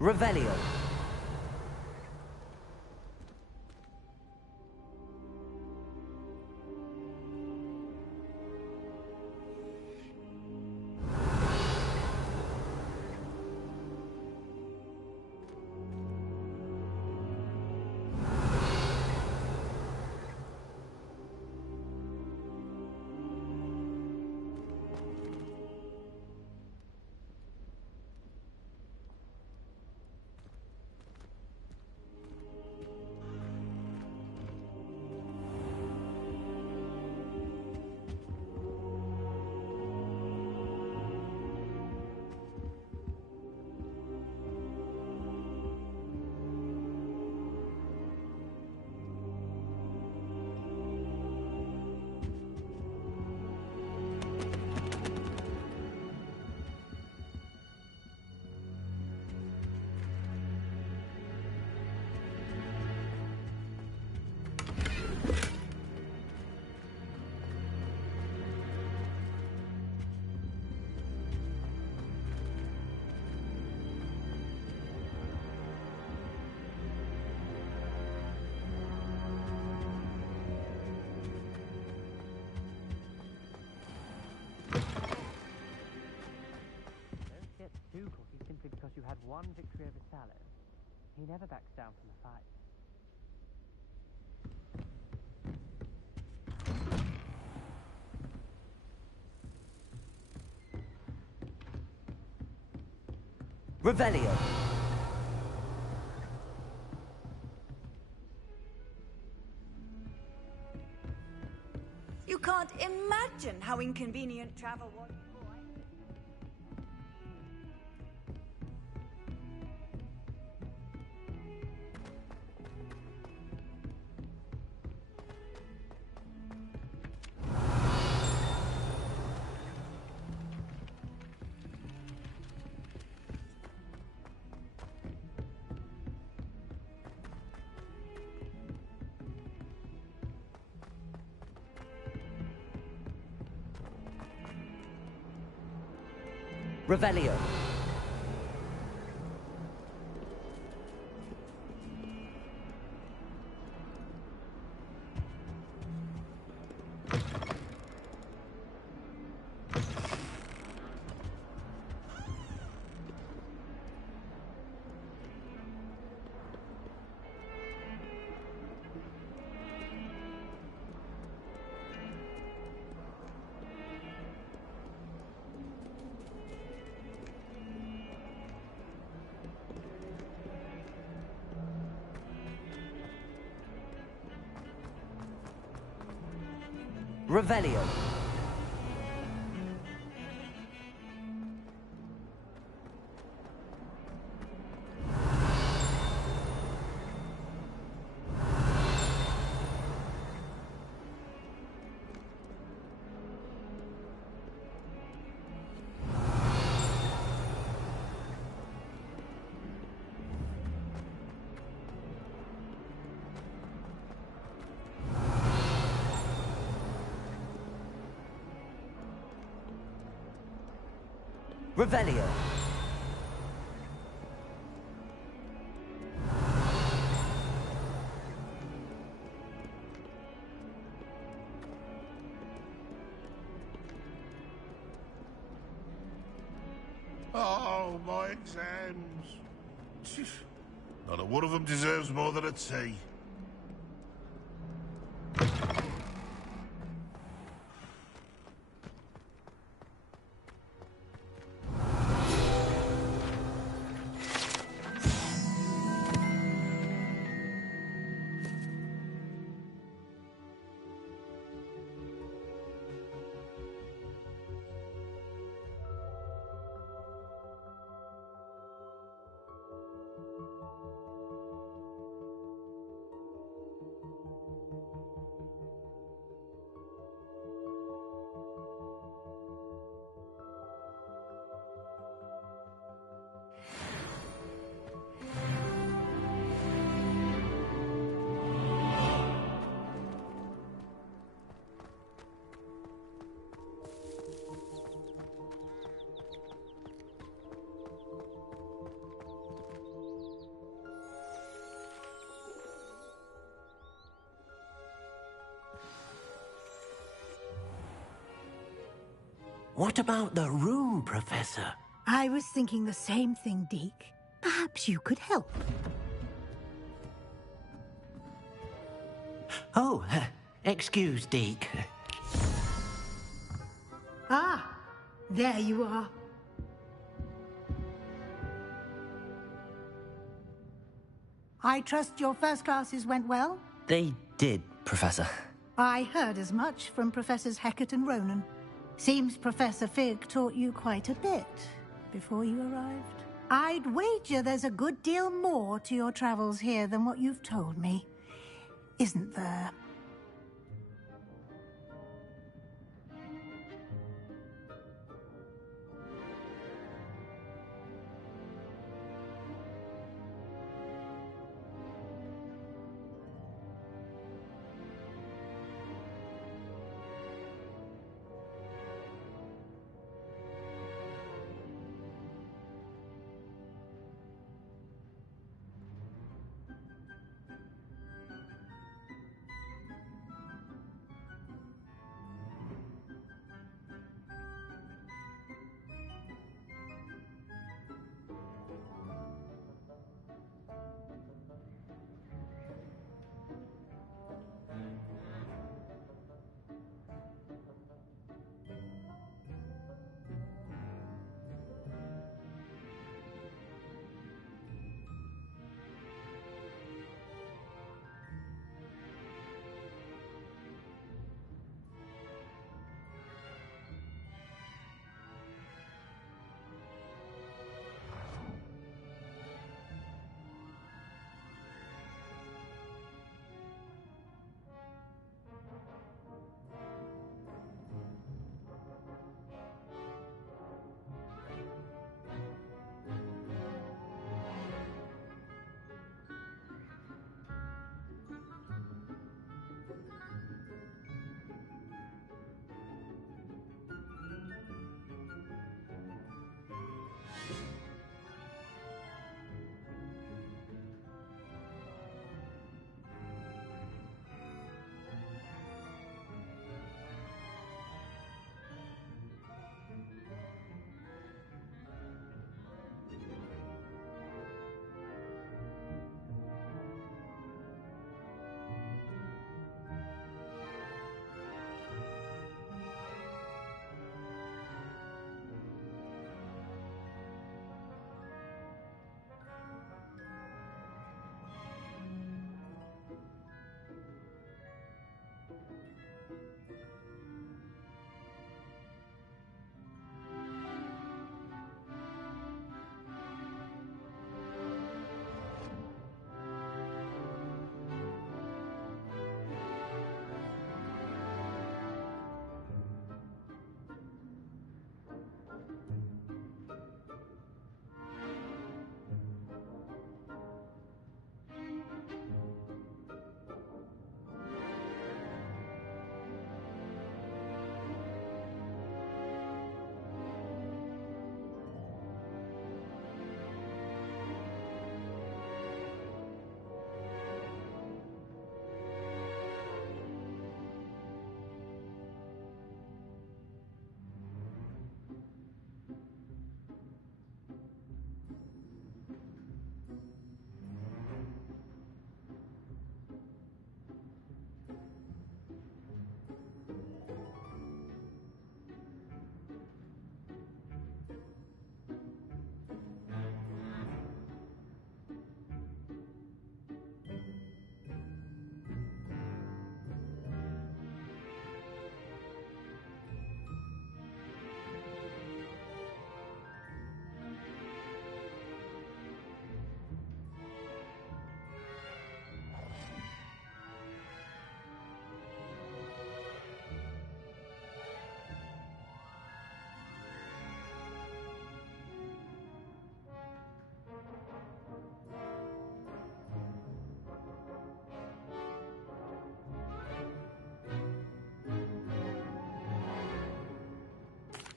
Revelio. Too cocky simply because you had one victory over Sallow. He never backs down from a fight. Revelio. You can't imagine how inconvenient travel was. Revelio. Revelio. Revelio. Oh, my exams. Not a one of them deserves more than a tea. What about the room, Professor? I was thinking the same thing, Deke. Perhaps you could help. Oh, excuse, Deke. Ah, there you are. I trust your first classes went well? They did, Professor. I heard as much from Professors Hecat and Ronan. Seems Professor Fig taught you quite a bit before you arrived. I'd wager there's a good deal more to your travels here than what you've told me. Isn't there?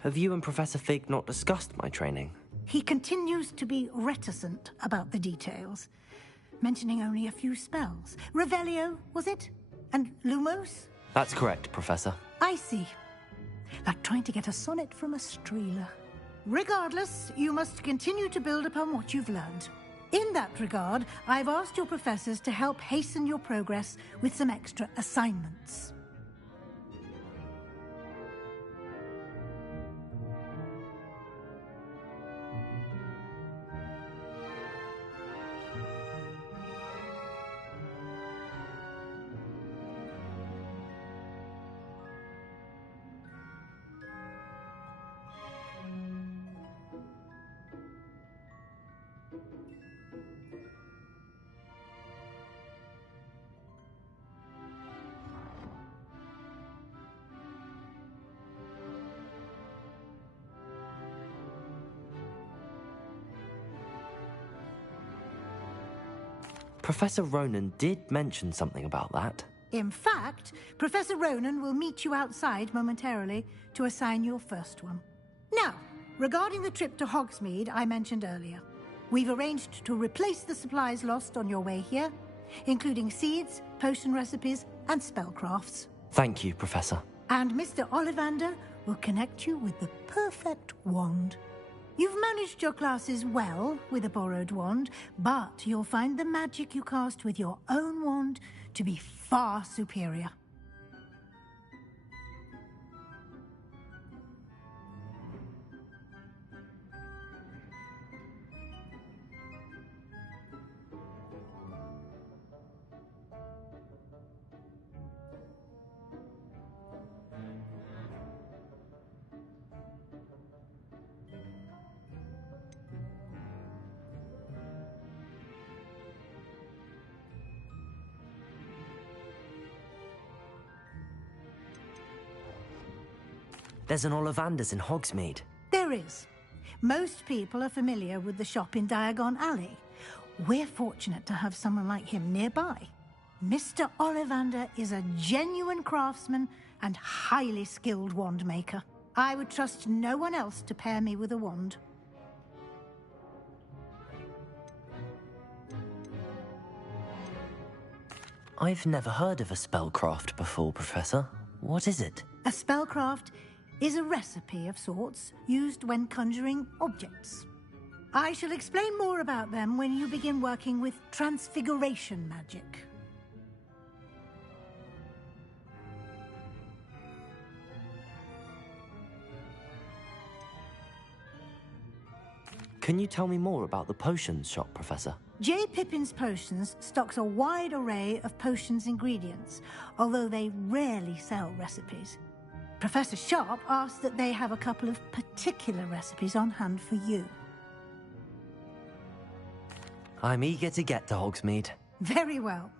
Have you and Professor Fig not discussed my training? He continues to be reticent about the details, mentioning only a few spells. Revelio, was it? And Lumos? That's correct, Professor. I see. Like trying to get a sonnet from a streeler. Regardless, you must continue to build upon what you've learned. In that regard, I've asked your professors to help hasten your progress with some extra assignments. Professor Ronan did mention something about that. In fact, Professor Ronan will meet you outside momentarily to assign your first one. Now, regarding the trip to Hogsmeade I mentioned earlier, we've arranged to replace the supplies lost on your way here, including seeds, potion recipes, and spellcrafts. Thank you, Professor. And Mr. Ollivander will connect you with the perfect wand. You've managed your classes well with a borrowed wand, but you'll find the magic you cast with your own wand to be far superior. There's an Ollivander's in Hogsmeade. There is. Most people are familiar with the shop in Diagon Alley. We're fortunate to have someone like him nearby. Mr. Ollivander is a genuine craftsman and highly skilled wand maker. I would trust no one else to pair me with a wand. I've never heard of a spellcraft before, Professor. What is it? A spellcraft is a recipe of sorts used when conjuring objects. I shall explain more about them when you begin working with transfiguration magic. Can you tell me more about the potions shop, Professor? J. Pippin's Potions stocks a wide array of potions ingredients, although they rarely sell recipes. Professor Sharp asked that they have a couple of particular recipes on hand for you. I'm eager to get to Hogsmeade. Very well.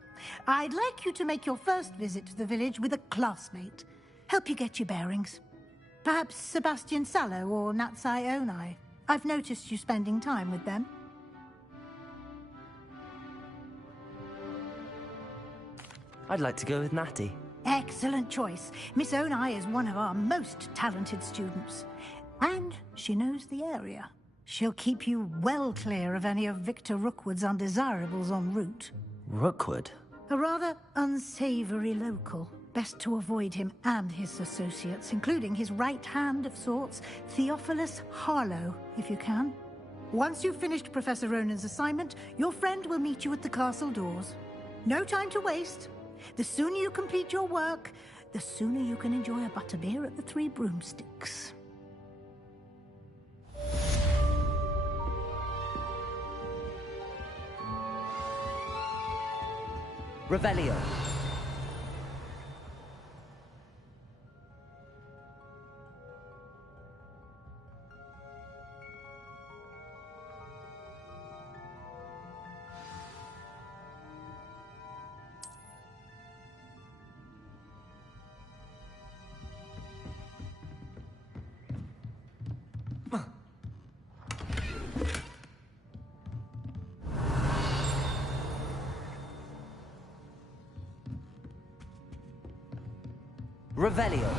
I'd like you to make your first visit to the village with a classmate. Help you get your bearings. Perhaps Sebastian Sallow or Natsai Onai. I've noticed you spending time with them. I'd like to go with Natty. Excellent choice. Miss Onai is one of our most talented students. And she knows the area. She'll keep you well clear of any of Victor Rookwood's undesirables en route. Rookwood? A rather unsavory local. Best to avoid him and his associates, including his right hand of sorts, Theophilus Harlow, if you can. Once you've finished Professor Ronan's assignment, your friend will meet you at the castle doors. No time to waste. The sooner you complete your work, the sooner you can enjoy a butterbeer at the Three Broomsticks. Revelio. Revelio.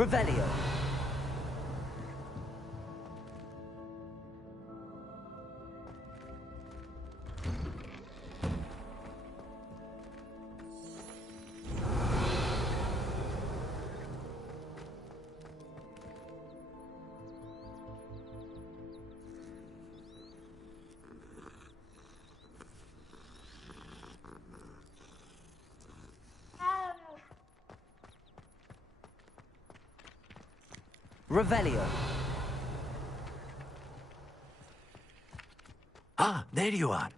Revelio. Revelio. Ah, there you are.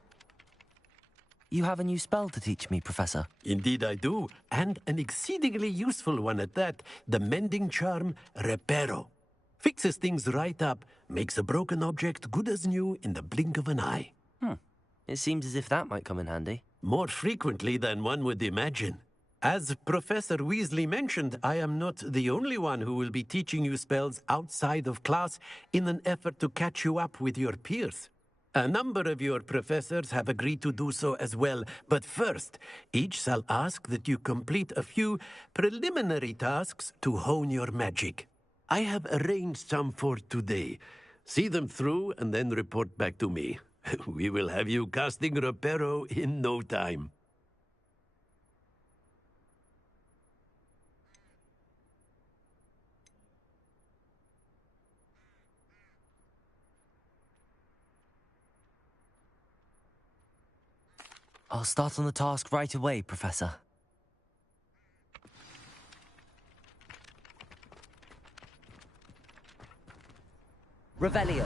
You have a new spell to teach me, Professor. Indeed I do, and an exceedingly useful one at that. The mending charm, Reparo. Fixes things right up, makes a broken object good as new in the blink of an eye. It seems as if that might come in handy. More frequently than one would imagine. As Professor Weasley mentioned, I am not the only one who will be teaching you spells outside of class in an effort to catch you up with your peers. A number of your professors have agreed to do so as well, but first, each shall ask that you complete a few preliminary tasks to hone your magic. I have arranged some for today. See them through and then report back to me. We will have you casting Reparo in no time. I'll start on the task right away, Professor. Revelio.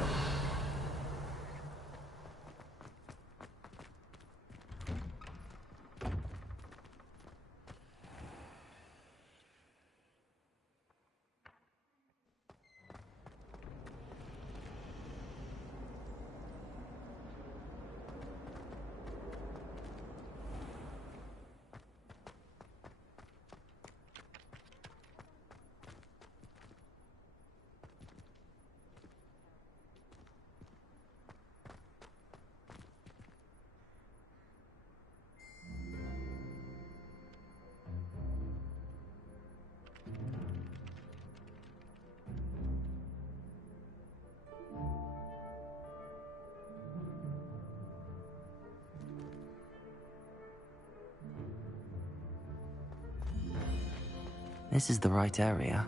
This is the right area.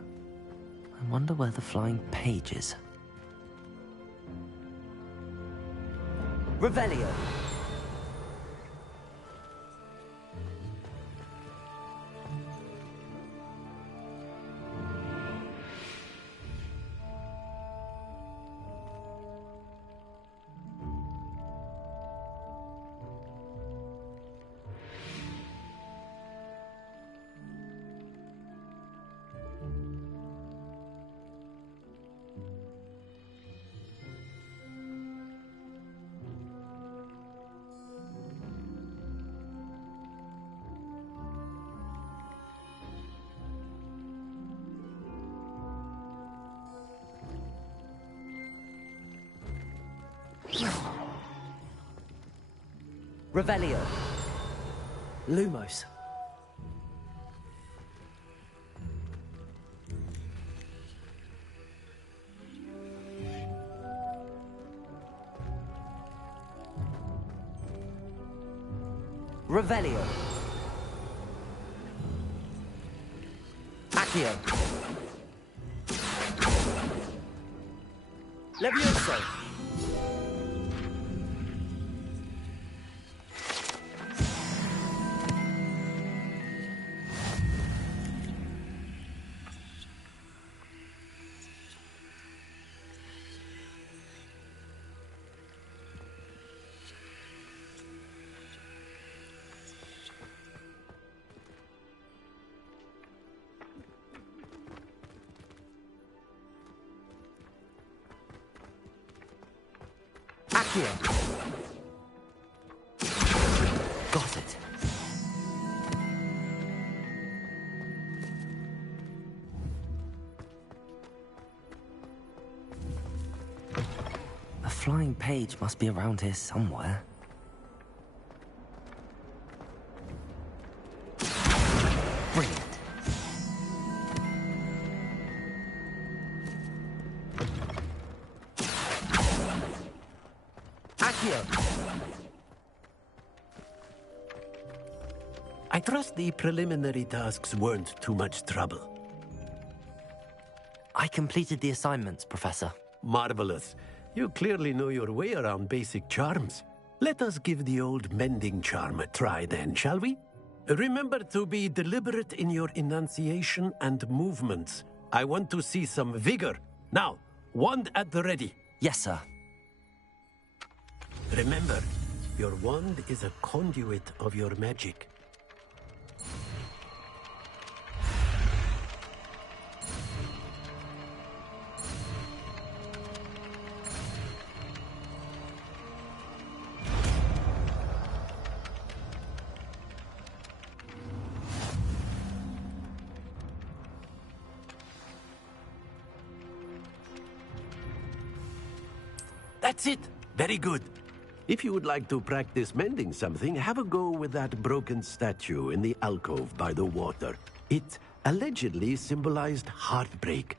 I wonder where the flying page is. Revelio. Revelio. Lumos. Revelio. Accio. Levioso. Accio. Got it. The flying page must be around here somewhere. Brilliant. I trust the preliminary tasks weren't too much trouble. I completed the assignments, Professor. Marvelous. You clearly know your way around basic charms. Let us give the old mending charm a try then, shall we? Remember to be deliberate in your enunciation and movements. I want to see some vigor. Now, wand at the ready. Yes, sir. Remember, your wand is a conduit of your magic. That's it. Very good. If you would like to practice mending something, have a go with that broken statue in the alcove by the water. It allegedly symbolized heartbreak.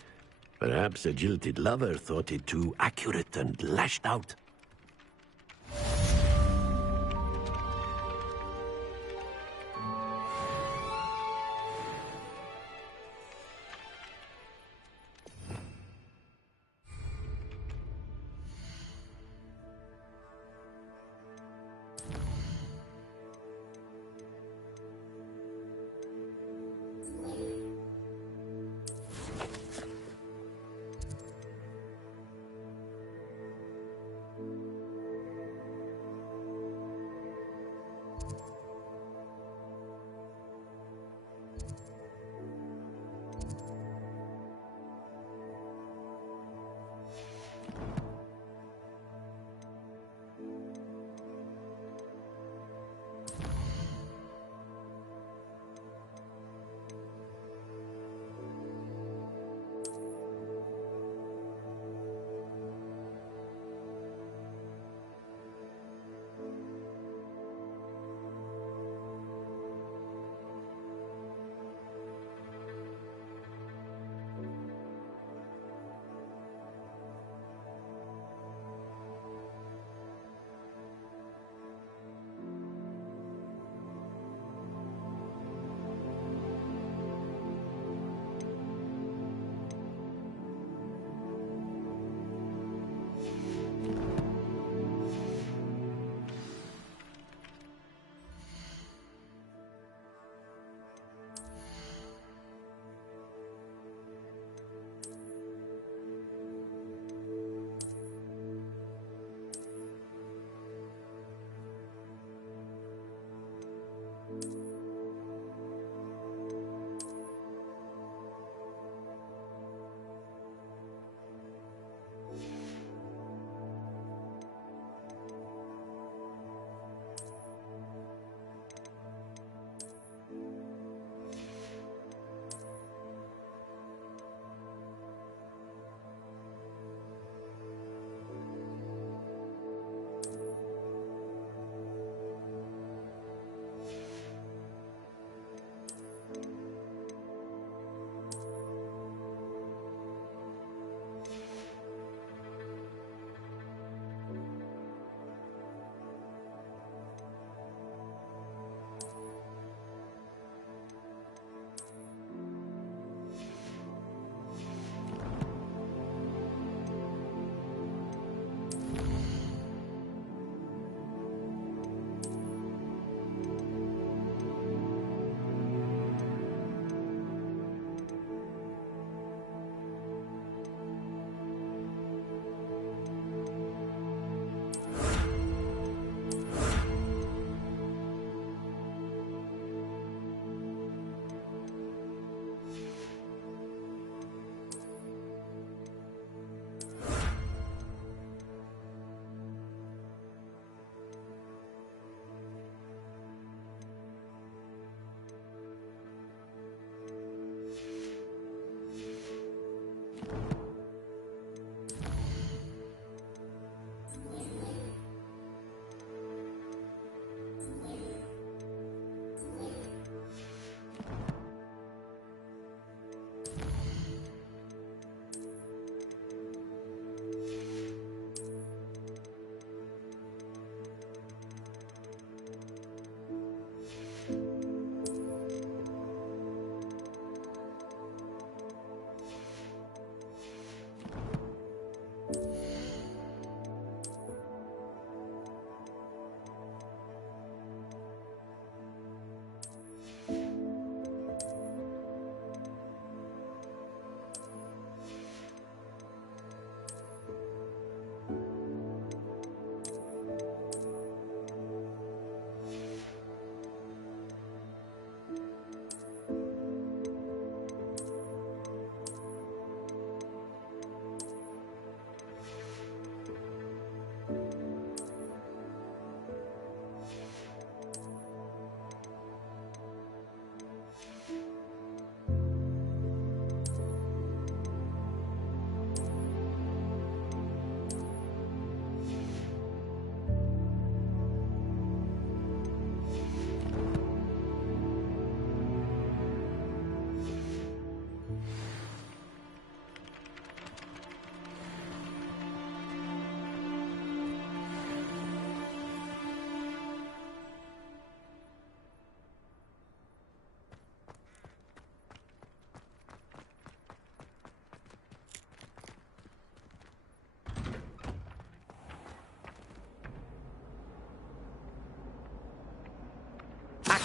Perhaps a jilted lover thought it too accurate and lashed out.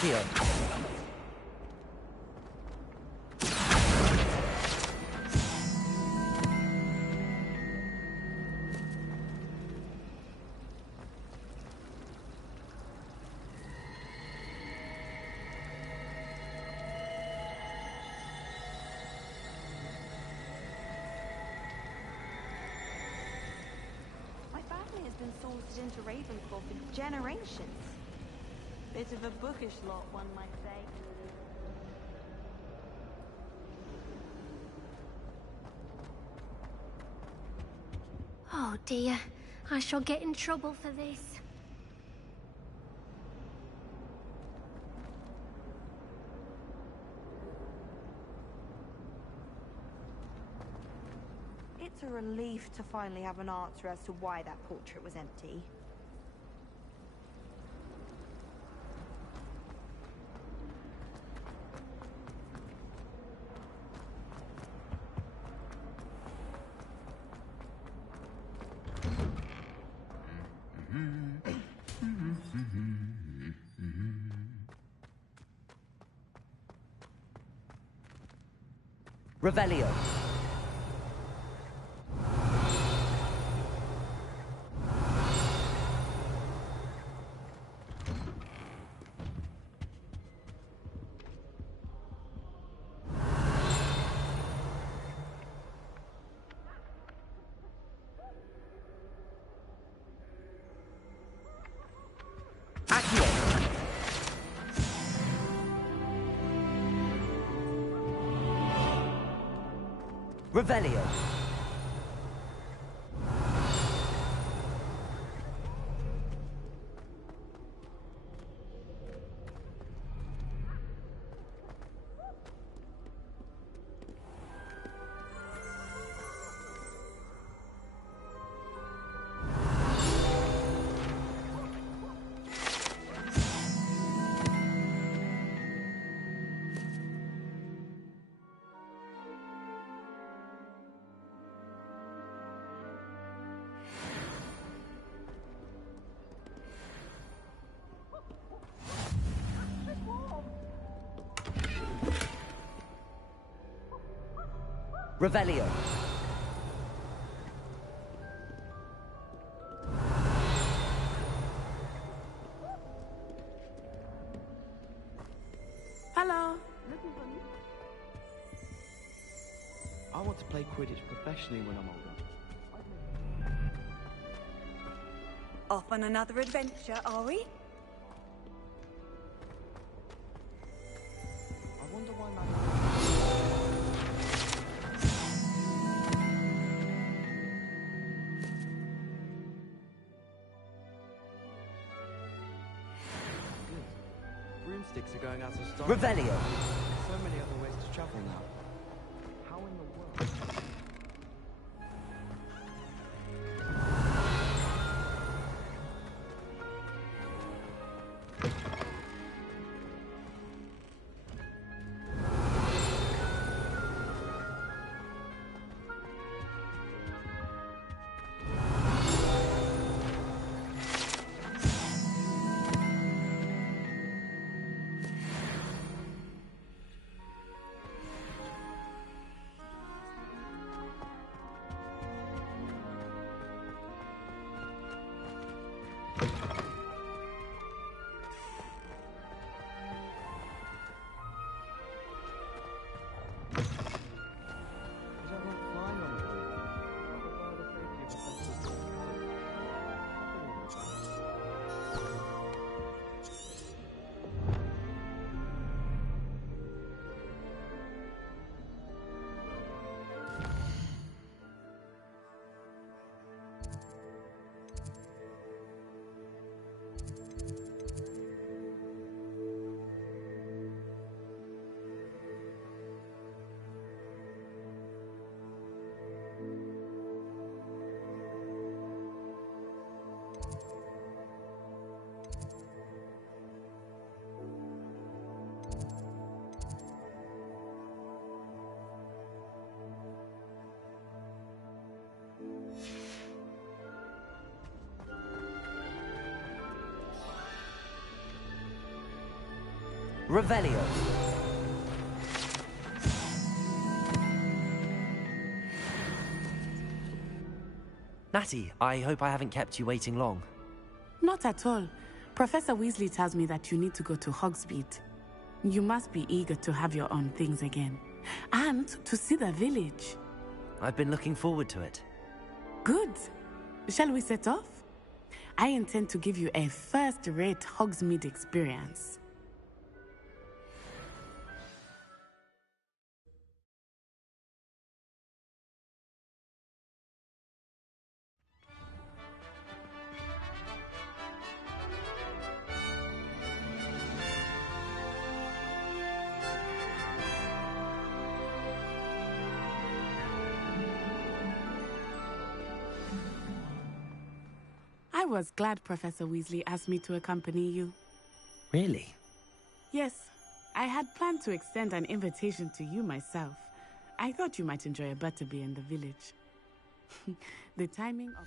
Accio. My family has been sorted into Ravenclaw for generations. Bit of a bookish lot, one might say. Oh dear, I shall get in trouble for this. It's a relief to finally have an answer as to why that portrait was empty. Revelio. Accio. Revelio. Revelio. Hello. I want to play Quidditch professionally when I'm older. Off on another adventure, are we? I wonder why Madam... Good. Broomsticks are going out of style. Revelio. So many other ways to travel now. How in the world? Revelio. Natty, I hope I haven't kept you waiting long. Not at all. Professor Weasley tells me that you need to go to Hogsmeade. You must be eager to have your own things again. And to see the village. I've been looking forward to it. Good. Shall we set off? I intend to give you a first-rate Hogsmeade experience. I was glad Professor Weasley asked me to accompany you. Really? Yes, I had planned to extend an invitation to you myself. I thought you might enjoy a butterbeer in the village. The timing of...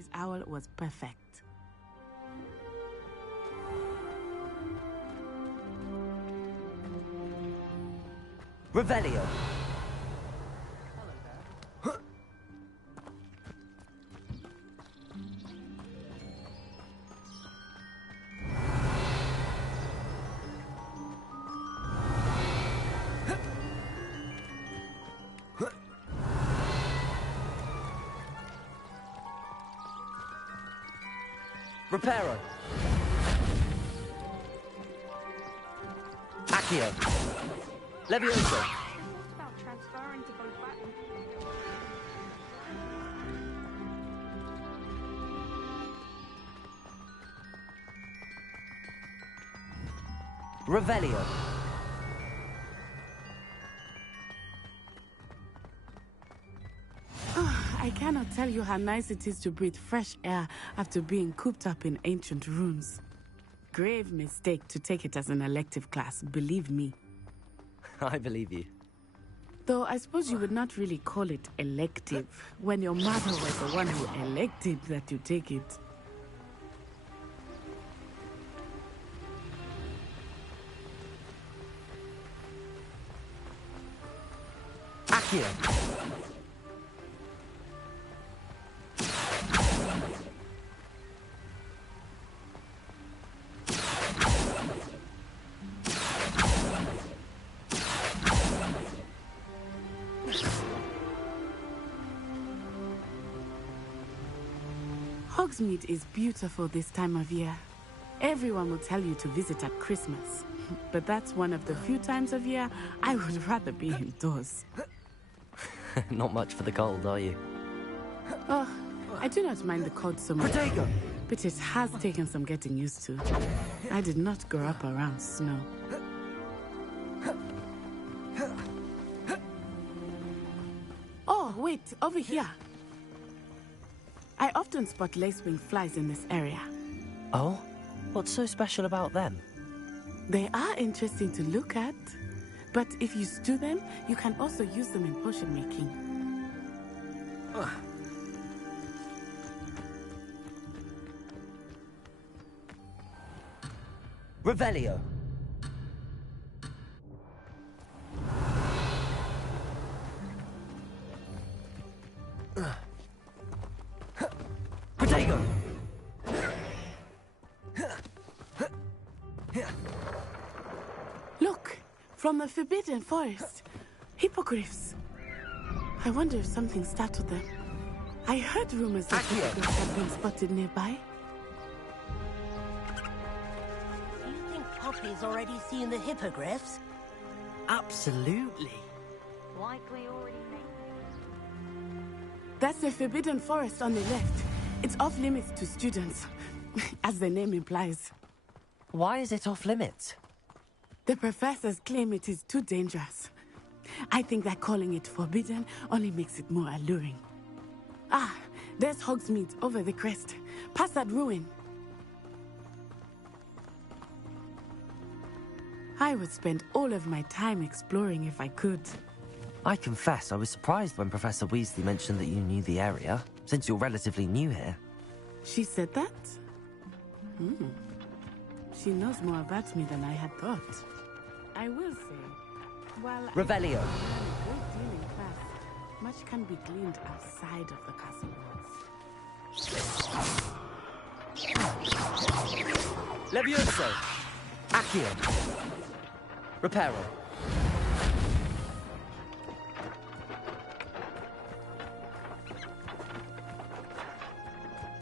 Weasley's owl was perfect. Revelio. Reparo. Accio. Levioso. About transferring to both battles. Revelio. I cannot tell you how nice it is to breathe fresh air after being cooped up in ancient rooms. Grave mistake to take it as an elective class, believe me. I believe you. Though I suppose you would not really call it elective when your mother was the one who elected that you take it. Accio. Hogsmeade is beautiful this time of year. Everyone will tell you to visit at Christmas. But that's one of the few times of year I would rather be indoors. Not much for the cold, are you? Oh, I do not mind the cold so much. Protego. But it has taken some getting used to. I did not grow up around snow. Oh, wait, over here. I often spot lacewing flies in this area. Oh? What's so special about them? They are interesting to look at. But if you stew them, you can also use them in potion making. Revelio. Protego. Look, from the Forbidden Forest. Hippogriffs. I wonder if something startled them. I heard rumors that hippogriffs had been spotted nearby. Do you think Poppy's already seen the hippogriffs? Absolutely. Likely already made. That's the Forbidden Forest on the left. It's off limits to students, as the name implies. Why is it off limits? The professors claim it is too dangerous. I think that calling it forbidden only makes it more alluring. Ah, there's Hogsmeade over the crest. Past that ruin. I would spend all of my time exploring if I could. I confess I was surprised when Professor Weasley mentioned that you knew the area, since you're relatively new here. She said that? She knows more about me than I had thought. I will say, while Revelio. I learned a great deal in class, much can be gleaned outside of the castle walls. Levioso. Accio. Reparo.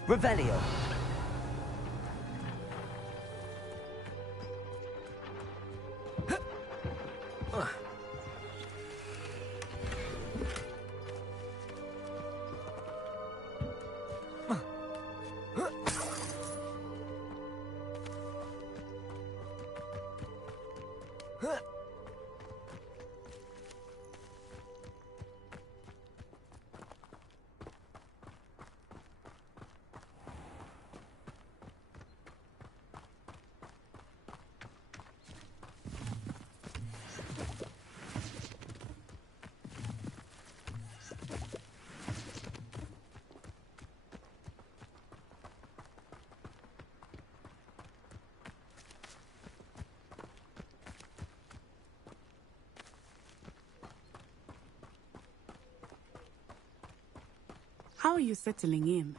Revelio. How are you settling in?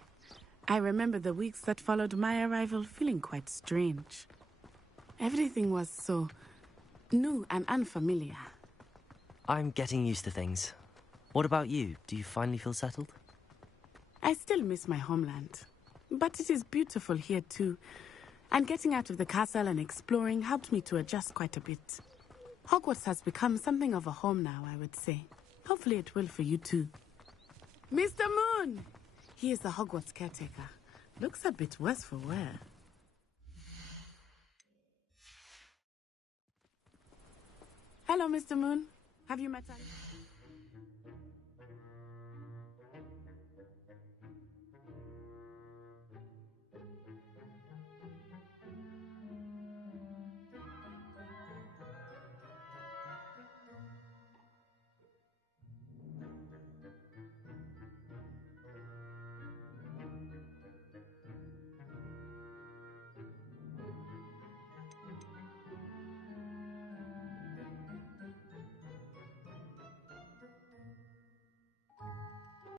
I remember the weeks that followed my arrival feeling quite strange. Everything was so new and unfamiliar. I'm getting used to things. What about you? Do you finally feel settled? I still miss my homeland, but it is beautiful here too. And getting out of the castle and exploring helped me to adjust quite a bit. Hogwarts has become something of a home now, I would say. Hopefully it will for you too. Mr. Moon! He is the Hogwarts caretaker. Looks a bit worse for wear. Hello, Mr. Moon. Have you met Ali?